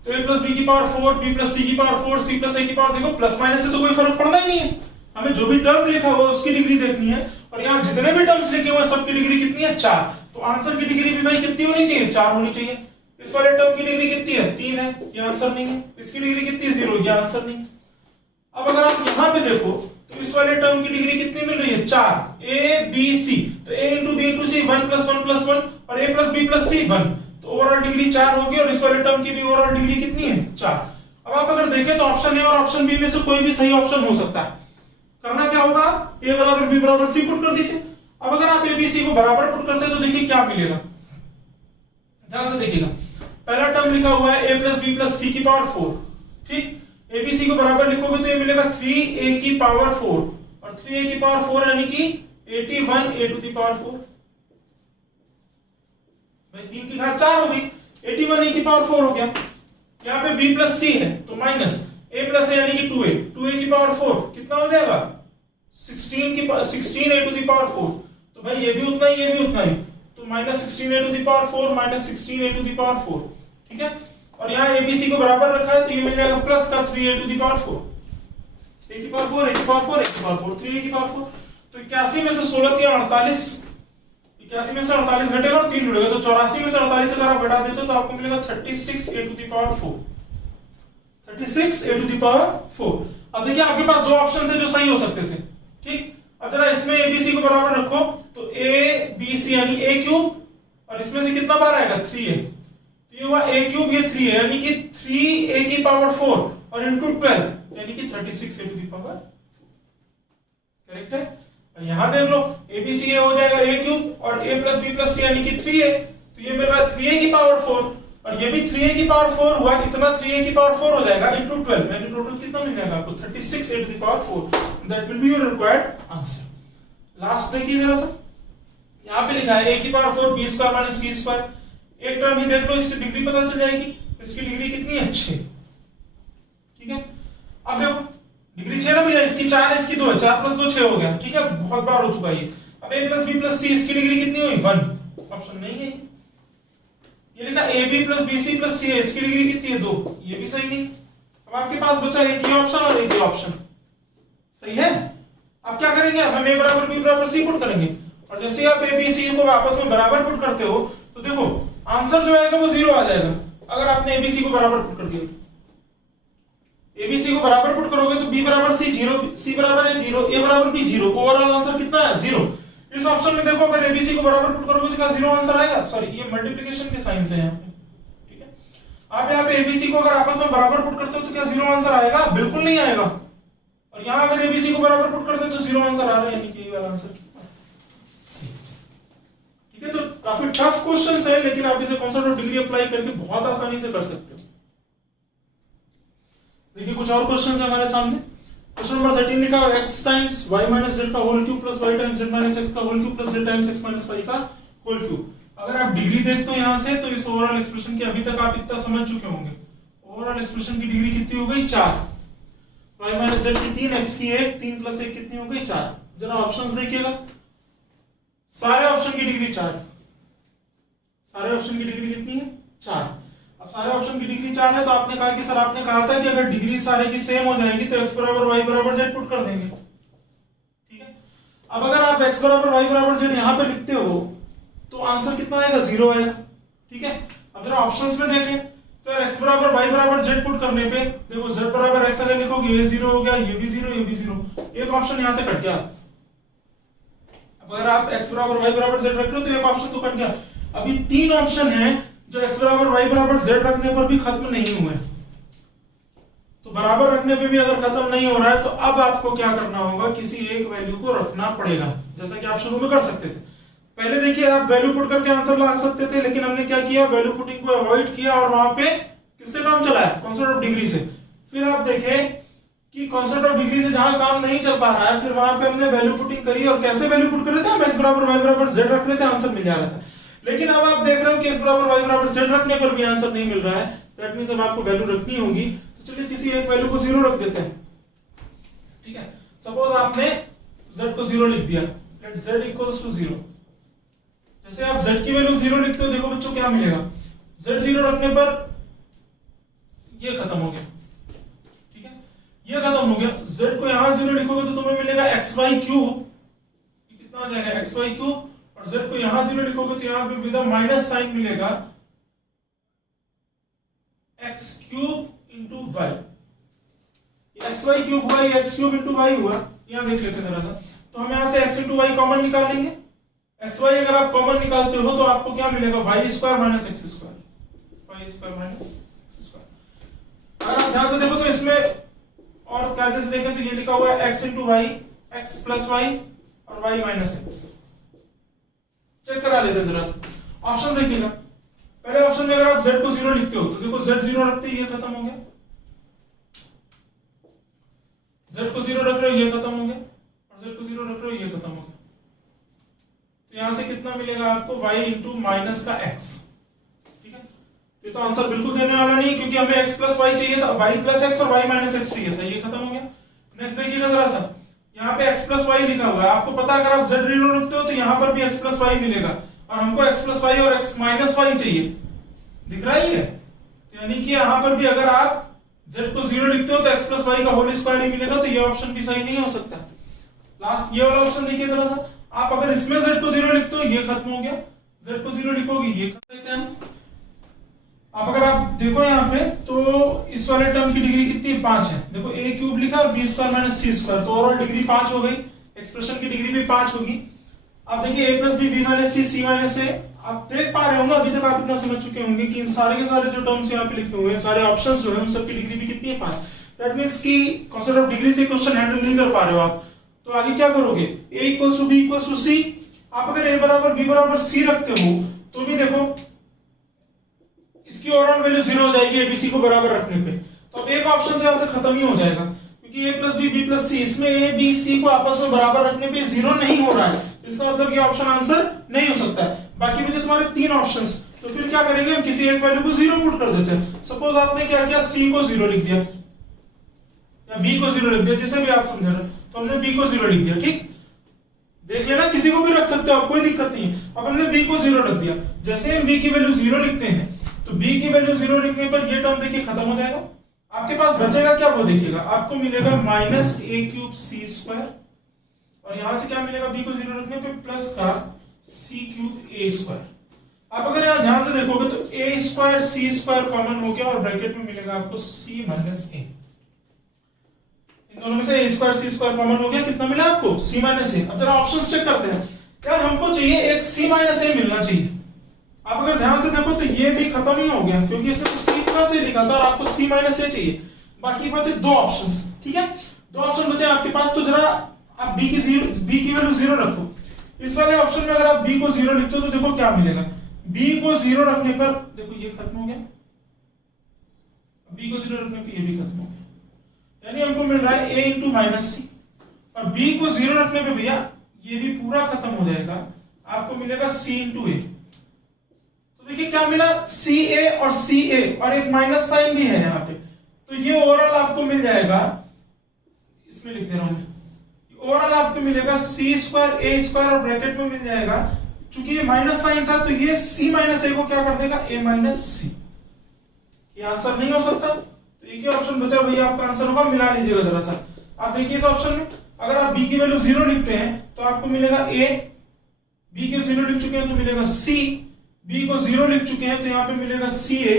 तो a प्लस b की पावर 4, b प्लस c की पावर 4, c प्लस a की पावर, देखो प्लस माइनस से तो कोई फर्क पड़ना ही नहीं है, हमें जो भी टर्म लिखा हुआ उसकी डिग्री देखनी है, और यहाँ जितने भी टर्म्स लिखे हुए सबकी डिग्री कितनी है, 4। तो आंसर की डिग्री भी भाई कितनी होनी चाहिए, 4 होनी चाहिए। इस वाले टर्म की डिग्री कितनी है, 3 है, ये आंसर नहीं है। इसकी डिग्री कितनी है, 0, ये आंसर नहीं। अब अगर आप यहाँ पे देखो तो इस वाले टर्म की डिग्री कितनी मिल रही है, 4, a b c, तो a into b into c 1 plus 1 plus 1, और a plus b plus c 1, तो ओवरऑल डिग्री 4 होगी, और इस वाले टर्म की भी ओवरऑल डिग्री कितनी है, 4। अब आप अगर देखें तो ऑप्शन ए और ऑप्शन बी में से कोई भी सही ऑप्शन हो सकता है। करना क्या होगा, a बराबर b बराबर c पुट कर दीजिए। अब अगर आप a b c को बराबर पुट करते हैं तो देखिए क्या मिलेगा, ध्यान से देखिएगा। पहला टर्म लिखा हुआ है a plus b plus c की पावर 4, ठीक, a b c को बराबर लिखोगे तो ये मिलेगा 3a की पावर 4, और 3a की पावर 4 यानी कि 81a टू द पावर 4, भाई 3 की घात 4 होगी, 81a की पावर 4 हो गया। यहाँ पे b प्लस c है तो माइनस a प्लस a यानी कि 2a की पावर 4 कितना हो जाएगा, 16a टू द पावर 4, तो भाई ये भी उतना ही, ये भी उतना ही, तो minus 16a to the power 4 minus 16a to the power 4, ठीक है। और यहाँ abc को बराबर रखा है तो ये मिल जाएगा प्लस का 3a to the power 4, a की पावर 4, a की पावर 4, a की पावर 4, 3a की पावर 4, तो 81 में से 16 या 48, 81 में से 48 घटेगा और 3 जुड़ेगा, तो 84 में से 48 अगर आप घटा देते हो तो आपको मिलेगा 36a to the power 4, 36a to the power 4। अब देखिए आपके पास दो ऑप्शन थे जो सही हो सकते थे, ठीक। अब जरा इसमें abc को बराबर रखो तो abc यानी a क्यूब, और इसमें से कितना बार आएगा, 3a, तो ये हुआ a क्यूब, ये 3 है, यानी कि 3a की पावर 4 और इंटू 12 यानी कि 36a to the power. Correct है। यहाँ देख लो ए बी सी ए हो जाएगा ए क्यूब और a प्लस बी प्लस सी यानी कि 3a, तो ये मिल रहा है 3a की पावर 4 और ये भी 3a की पावर 4 हुआ, इतना 3a की पावर 4 हो जाएगा इनटू 12, यानी टोटल कितना मिल जाएगा आपको 36 a to the power 4, that will be your required answer. Last देखिए जरा सा, यहाँ पे लिखा है a की power 4 b square minus c square, एक टर्म ही देख लो, इससे डिग्री पता चल जाएगी, इसकी डिग्री कितनी अच्छी है। ठीक है, अब देखो डिग्री 6 ना भैया, इसकी 4 है, इसकी 2 है, 4 प्लस 2 6 हो गया। ठीक है, बहुत बार हो चुका है ये। अब a plus B plus C, इसकी डिग्री कितनी हुई 1, ऑप्शन नहीं है ये लिखा A B plus B C plus C है, इसकी डिग्री कितनी है 2, ये भी सही नहीं। अब आपके पास बचा एक ये ऑप्शन और एक ये ऑप्शन, सही है। अब क्या करेंगे, अब हम a बराबर b बराबर c पुट करेंगे और जैसे ही आप a b c को आपस में बराबर पुट करते हो तो देखो आंसर जो आएगा वो 0 आ जाएगा। अगर आपने a b c को बराबर पुट कर दिया, a b c को बराबर पुट करोगे तो b बराबर c 0, c बराबर है 0, a बराबर b 0, ओवरऑल आंसर कितना है 0। इस ऑप्शन में देखो अगर abc को बराबर पुट करोगे तो क्या 0 आंसर आएगा, सॉरी ये मल्टीप्लिकेशन के साइन से है यहाँ पे। ठीक है, आप यहाँ पे abc को अगर आपस में बराबर पुट करते हो तो क्या 0 आंसर आएगा, बिल्कुल नहीं आएगा। और यहाँ अगर abc को बराबर पुट करते हो तो 0 आंसर आ रहा है, यानी कि ये वाला आंसर सी। ठीक है, तो काफी टफ क्वेश्चंस है, लेकिन आप इसे कॉन्सेप्ट ऑफ डिग्री अप्लाई करके बहुत आसानी से कर सकते हो। देखिए कुछ और क्वेश्चंस है हमारे सामने। क्वेश्चन नंबर 13 लिखा है x times y minus z का whole cube plus y times z minus x का whole cube plus z times x minus y का होल क्यूब। अगर आप डिग्री देखते हो यहां से तो इस ओवरऑल एक्सप्रेशन की अभी तक आप इतना समझ चुके होंगे। ओवरऑल एक्सप्रेशन की डिग्री कितनी हो गई 4, y माइनस z की 3, x की 1, 3 प्लस 1 कितनी हो गई 4। जरा ऑप्शंस देखिएगा, सारे ऑप्शन की डिग्री 4, सारे ऑप्शन की डिग्री कितनी है 4। अब सारे ऑप्शन की डिग्री 4 है तो आपने कहा कि सर आपने कहा था कि अगर डिग्री सारे की सेम हो जाएगी तो x बराबर y बराबर z पुट कर देंगे। ठीक है, अब अगर आप x बराबर y बराबर z यहां पे लिखते हो तो आंसर कितना आएगा 0 आएगा। ठीक है, अब जरा ऑप्शंस में देखें तो यार x बराबर y बराबर z पुट करने पे देखो z बराबर x अगर लिखोगे ये 0 हो गया, ये भी 0, ये भी 0, एक ऑप्शन यहां से कट गया। अब अगर आप x बराबर y बराबर z रख लो तो एक ऑप्शन तो कट गया। अभी 3 ऑप्शन है जो x बराबर y बराबर z रखने पर भी खत्म नहीं हुए, तो बराबर रखने पे भी अगर खत्म नहीं हो रहा है तो अब आपको क्या करना होगा, किसी एक वैल्यू को रखना पड़ेगा, जैसा कि आप शुरू में कर सकते थे। पहले देखिए आप वैल्यू पुट करके आंसर ला सकते थे, लेकिन हमने क्या किया, वैल्यू पुटिंग को अवॉइड किया और वहां पे किससे काम चलाया, कॉन्सेप्ट ऑफ डिग्री से। फिर आप देखें कि कॉन्सेप्ट ऑफ डिग्री से जहां काम नहीं चल पा रहा है, फिर वहां पे हमने वैल्यू पुटिंग करी और कैसे वैल्यू पुट कर रहे थे हम, x बराबर y बराबर z रख रहे थे, आंसर मिल जा रहा था। लेकिन अब आप देख रहे हो कि x बराबर y बराबर z रखने पर भी आंसर नहीं मिल रहा है, दैट मींस अब आपको वैल्यू रखनी होगी। तो चलिए किसी एक वैल्यू को 0 रख देते हैं। ठीक है, सपोज आपने z को 0 लिख दिया, लेट z इक्वल्स टू 0। जैसे आप z की वैल्यू 0 लिखते हो, देखो बच्चों क्या मिलेगा, z 0 रखने पर ये खत्म हो गया। ठीक है, ये खत्म हो गया। z को यहां 0 लिखोगे तो तुम्हें मिलेगा xy क्यूब, कितना आ जाएगा xy क्यूब, और z को यहां 0 लिखोगे तो यहां पे विद माइनस साइन मिलेगा x cube into y। xy cube हुआ, ये x क्यूब इंटू y हुआ। यहां देख लेते जरा सा, तो हम यहां से x इंटू y कॉमन निकालेंगे। xy अगर आप कॉमन निकालते हो तो आपको क्या मिलेगा, y square minus x square, y square minus x square. अगर आप ध्यान से देखो तो इसमें और कायदे से देखें तो ये लिखा हुआ है x into y, x plus y और y माइनस x। चेक करा लेते हैं जरा सा। ऑप्शन देखिएगा, पहले ऑप्शन में अगर आप z को 0 लिखते हो तो देखो z 0 रखते ही ये खत्म हो गया, z को 0 रख रहे हो ये खत्म हो गया, और z को 0 रख रहे हो ये खत्म हो गया। तो यहां से कितना मिलेगा आपको, y इंटू माइनस का x। ठीक है, ये तो आंसर बिल्कुल देने वाला नहीं है क्योंकि हमें x प्लस y चाहिए था, y प्लस x और y माइनस x चाहिए था, ये खत्म हो गया। नेक्स्ट देखिएगा जरा सा, यहाँ पे x प्लस y लिखा हुआ है, आपको पता है अगर आप z 0 रखते हो तो यहाँ पर भी x प्लस y मिलेगा, और हमको x प्लस y और x माइनस y चाहिए, दिख रहा ही है। तो यानी कि यहाँ पर भी अगर आप z को 0 लिखते हो तो x प्लस y का होल स्क्वायर ही मिलेगा, तो ये ऑप्शन भी सही नहीं हो सकता। लास्ट ये वाला ऑप्शन देखिए जरा सा, आप अगर इसमें z को 0 लिखते हो ये खत्म हो गया, z को 0 लिखोगे ये खत्म देते हैं। अब अगर आप देखो यहाँ पे तो इस वाले टर्म की डिग्री कितनी 5 है, देखो a क्यूब लिखा और b square minus c square, तो ओवरऑल डिग्री 5 हो गई, एक्सप्रेशन की डिग्री भी 5 होगी। अब देखिए a plus B, B minus C, C minus A, आप देख पा रहे होंगे, अभी तक आप इतना समझ चुके होंगे कि इन सारे के सारे जो टर्म्स यहाँ पे लिखे हुए हैं, सारे ऑप्शंस जो है उन सबकी डिग्री भी कितनी है 5। दैट मींस कि कांसेप्ट ऑफ डिग्री से क्वेश्चन हैंडल नहीं कर पा रहे हो आप, तो आगे क्या करोगे, a equal to B equal to C. आप अगर a बराबर b बराबर c रखते हो तो भी देखो इसकी ओवरऑल वैल्यू 0 हो जाएगी abc को बराबर रखने पे। तो अब एक ऑप्शन तो यहां से खत्म ही हो जाएगा, क्योंकि a plus B B plus C, इसमें a b c को आपस में बराबर रखने पे 0 नहीं हो रहा है, इसका मतलब ये ऑप्शन आंसर नहीं हो सकता है। बाकी बचे तुम्हारे 3 ऑप्शंस, तो फिर क्या करेंगे, हम किसी एक वैल्यू को 0 पुट कर देते हैं। सपोज आपने क्या किया, c को 0 लिख दिया या b को 0 लिख दिया, जिसे भी आप समझ रहे हो, तो हमने b को 0 लिख दिया। ठीक, देख लेना, किसी को भी रख सकते हो आप, कोई दिक्कत नहीं है। अब हमने b को 0 रख दिया, जैसे हम b की वैल्यू 0 लिखते हैं तो b की वैल्यू 0 लिखने पर ये टर्म देखिए खत्म हो जाएगा। आपके पास बचेगा क्या, वो देखिएगा, आपको मिलेगा minus a cube C square, और यहां से क्या मिलेगा, b को 0 रखने पे प्लस का c क्यूब a स्क्वायर। आप अगर यहां ध्यान से देखोगे तो a square c square common हो गया और ब्रैकेट में मिलेगा आपको c माइनस a। इन दोनों में से a square c square common हो गया, कितना मिला आपको, c माइनस a। अब जरा ऑप्शंस चेक करते हैं, यार हमको चाहिए एक c माइनस a मिलना चाहिए। आप अगर ध्यान से देखो तो ये भी खत्म ही हो गया, क्योंकि इसमें तो c प्लस a लिखा था और आपको c माइनस a चाहिए। बाकी बचे 2 ऑप्शंस, ठीक है, 2 ऑप्शन बचे आपके पास। तो जरा आप b की वैल्यू 0 रखो। इस वाले ऑप्शन में अगर आप b को 0 लिखते हो तो देखो क्या मिलेगा, b को 0 रखने पर देखो ये खत्म हो गया, b को 0 रखने पर ये भी खत्म हो गया, यानी हमको मिल रहा है a इंटू माइनस सी। और b को 0 रखने पे भैया ये भी पूरा खत्म हो जाएगा, आपको मिलेगा c इंटू ए। तो देखिए क्या मिला, सी ए और सी ए, और एक माइनस साइन भी है यहाँ पे, तो ये ओवरऑल आपको मिल जाएगा, इसमें लिख दे रहा हूं, ओवरऑल आपको मिलेगा सी स्क्वायर ए स्क्वायर और ब्रैकेट में मिल जाएगा, चूंकि ये माइनस साइन था तो ये सी माइनस ए को क्या कर देगा, ए माइनस सी। ये आंसर नहीं हो सकता, तो एक ही ऑप्शन बचा भैया आपका आंसर होगा, मिला लीजिएगा जरा सा। आप देखिए इस ऑप्शन में अगर आप b की वैल्यू 0 लिखते हैं तो आपको मिलेगा a, b के 0 लिख चुके हैं तो मिलेगा c, b को 0 लिख चुके हैं तो यहां पे मिलेगा ca,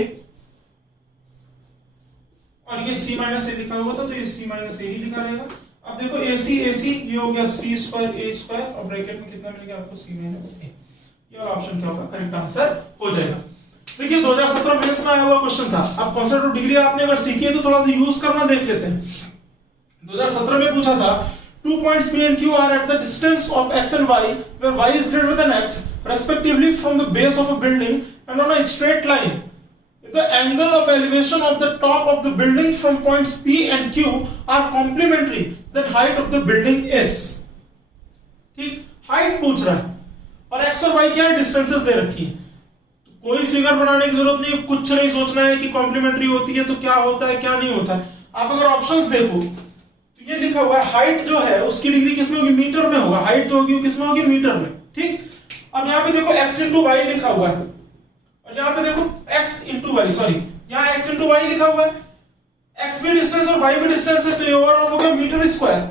और ये c माइनस ए लिखा हुआ था तो ये c माइनस ए ही लिखा रहेगा। अब देखो ac ac ये हो गया c स्क्वायर a स्क्वायर और ब्रैकेट में कितना मिल गया आपको c माइनस ए। ये वाला ऑप्शन क्या होगा, करेक्ट आंसर हो जाएगा। देखिए 2017 मेंस में आया हुआ क्वेश्चन था। अब कॉन्सेप्ट ऑफ डिग्री आपने अगर सीखी है तो थोड़ा सा यूज करना देख लेते हैं। 2017 में पूछा था 2 points P and Q are at the distance of x and y where y is greater than x respectively from the base of a building and on a straight line. If the angle of elevation of the top of the building from points P and Q are complementary, then height of the building is. ठीक, height पूछ रहा है और x और y क्या है, distances दे रखी है। कोई फिगर बनाने की जरूरत नहीं, कुछ नहीं सोचना है कि कॉम्प्लीमेंट्री होती है तो क्या होता है क्या नहीं होता है। आप अगर ऑप्शंस देखो तो ये लिखा हुआ है हाइट जो है उसकी डिग्री किसमें होगी, मीटर में होगा। हाइट जो होगी वो किसमें होगी, मीटर में। ठीक, अब यहाँ पे देखो x इंटू वाई लिखा हुआ है और यहाँ पे देखो x इंटू वाई, सॉरी यहाँ x इंटू वाई लिखा हुआ है। x भी डिस्टेंस और y भी डिस्टेंस है तो ये ओवरऑल हो गया मीटर स्क्वायर,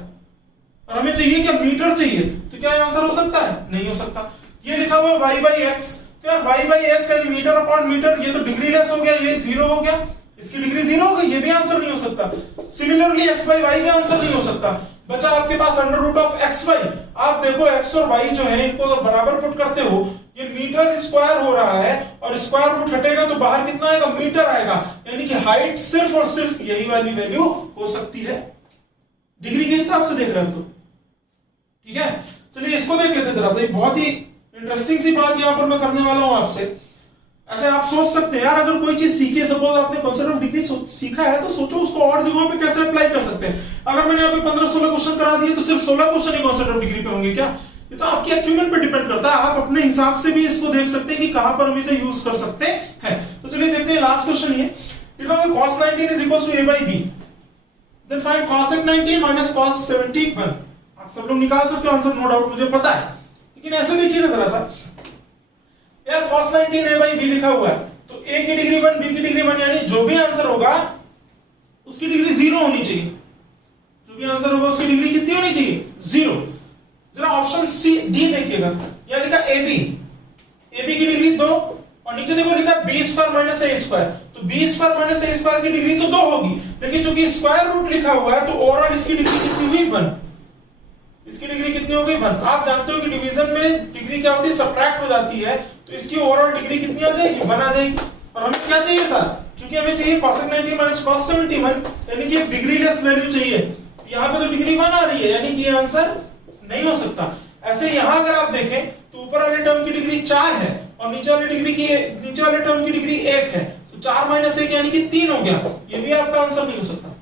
और हमें चाहिए क्या, मीटर चाहिए। तो क्या आंसर हो सकता है, नहीं हो सकता। ये लिखा हुआ y बाई एक्स, तो यार y बाई एक्स यानी मीटर अपॉन मीटर, ये तो डिग्री लेस हो गया, ये 0 हो गया, इसकी डिग्री 0 हो गई, ये भी आंसर नहीं हो सकता। सिमिलरली x बाई y भी आंसर नहीं हो सकता। बचा आपके पास under root of X Y. आप देखो x और y जो है इनको अगर बराबर पुट करते हो ये मीटर स्क्वायर हो रहा है और स्क्वायर रूट हटेगा तो बाहर कितना आएगा, मीटर आएगा, यानी कि हाइट सिर्फ और सिर्फ यही वाली वैल्यू हो सकती है डिग्री के हिसाब से देख रहे हो तो। ठीक है, चलिए इसको देख लेते जरा सा, बहुत ही इंटरेस्टिंग सी बात यहां पर मैं करने वाला हूं आपसे। ऐसे आप सोच सकते हैं यार अगर कोई चीज सीखी है, सपोज आपने कॉन्सेप्ट ऑफ डिग्री सीखा है तो सोचो उसको और जगहों पे कैसे अप्लाई कर सकते हैं। अगर मैंने यहाँ पे 15-16 क्वेश्चन करा दिए तो सिर्फ 16 question he concept of degree पे होंगे क्या, ये तो आपकी एक्यूमेंट पे डिपेंड करता है। आप अपने हिसाब से भी इसको देख सकते हैं कि कहां पर हम इसे यूज कर सकते हैं। तो चलिए देखते हैं लास्ट क्वेश्चन ये, cos 19 is equals to a by b, then find cos 19 minus cos 71। आप सब लोग निकाल सकते हो आंसर, नो डाउट, मुझे पता है, लेकिन ऐसे देखिएगा जरा सा यार, cos 19 a by b लिखा हुआ है तो a की डिग्री 1 b की डिग्री 1, यानी जो भी आंसर होगा उसकी डिग्री 0 होनी चाहिए। जो भी आंसर होगा उसकी डिग्री कितनी होनी चाहिए, 0। जरा ऑप्शन सी डी देखिएगा, यहां लिखा ab, ab की डिग्री 2 और नीचे देखो लिखा b square minus a square, तो b square minus a square की डिग्री तो 2 होगी, लेकिन चूंकि स्क्वायर रूट लिखा हुआ है तो ओवरऑल इसकी डिग्री कितनी हुई, 1। इसकी डिग्री कितनी हो गई, 1। आप जानते हो कि डिवीजन में डिग्री क्या होती है, सब्ट्रैक्ट हो जाती है, तो इसकी ओवरऑल डिग्री कितनी आ जाएगी, 1 आ जाएगी। और हमें क्या चाहिए था, क्योंकि हमें चाहिए cos 19 minus cos 71, यानी कि डिग्री लेस वैल्यू चाहिए। यहाँ पे तो डिग्री 1 आ रही है, यानी कि ये आंसर नहीं हो सकता। ऐसे यहाँ अगर आप देखें तो ऊपर वाले टर्म की डिग्री 4 है और नीचे वाले टर्म की डिग्री 1 है, तो 4 - 1 यानी कि 3 हो गया, ये भी आपका आंसर नहीं हो सकता।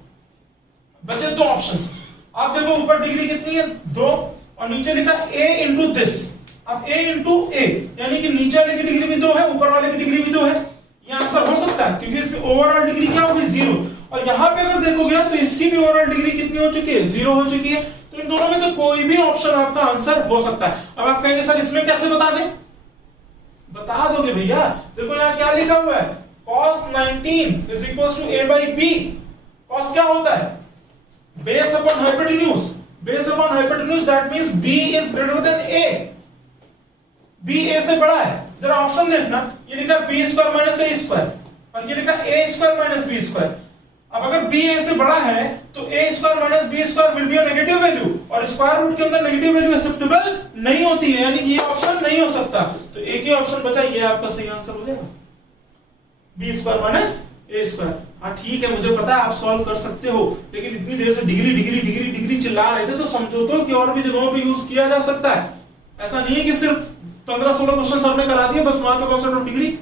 बचे 2 ऑप्शंस। आप देखो ऊपर डिग्री कितनी है 2 और नीचे लिखा a इंटू दिस। अब a इंटू a यानी कि नीचे वाले की डिग्री भी 2 है, ऊपर वाले की डिग्री भी 2 है, ये आंसर हो सकता है क्योंकि इसमें ओवरऑल डिग्री क्या होगी 0। और यहाँ पे अगर देखोगे तो इसकी भी ओवरऑल डिग्री कितनी हो चुकी है 0 हो चुकी है। तो इन दोनों में से कोई भी ऑप्शन आपका आंसर हो सकता है। अब आप कहेंगे सर इसमें कैसे बता दें? बता दोगे भैया, देखो यहाँ क्या लिखा हुआ है cos 19 is equal to a by b। cos क्या होता है? Base upon hypotenuse. Base upon hypotenuse that means b is greater than a। b a से बड़ा है। जरा ऑप्शन देखना, ये लिखा b square minus a square और ये लिखा a square minus b square. अब अगर b a से बड़ा है तो a square minus b square will be a negative value और स्क्वायर रूट के अंदर नेगेटिव वैल्यू एक्सेप्टेबल नहीं होती है, यानी कि ये ऑप्शन नहीं हो सकता। तो एक ही ऑप्शन बचा, ये आपका सही आंसर हो जाएगा b square minus a square. हाँ ठीक है, मुझे पता है आप सॉल्व कर सकते हो, लेकिन इतनी देर से डिग्री डिग्री डिग्री डिग्री चिल्ला रहे थे तो समझो तो कि और भी जगहों पे यूज किया जा सकता है। ऐसा नहीं है कि सिर्फ 15-16 क्वेश्चन सर ने करा दिए बस वहां पे कॉन्सेप्ट ऑफ डिग्री।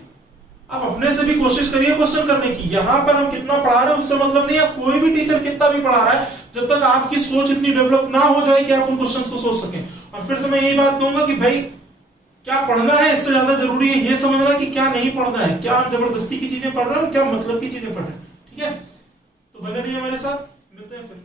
आप अपने से भी कोशिश करिए क्वेश्चन करने की। यहाँ पर हम कितना पढ़ा रहे हैं उससे मतलब नहीं है, कोई भी टीचर कितना भी पढ़ा रहा है, जब तक आपकी सोच इतनी डेवलप ना हो जाए कि आप उन क्वेश्चंस को सोच सकें। और फिर से मैं यही बात कहूंगा कि भाई क्या पढ़ना है इससे ज्यादा जरूरी है ये समझना कि क्या नहीं पढ़ना है, क्या हम जबरदस्ती की चीजें पढ़ रहे हैं और क्या मतलब की चीजें पढ़ रहे हैं। ठीक है, तो बने रहिए हमारे साथ, मिलते हैं फिर।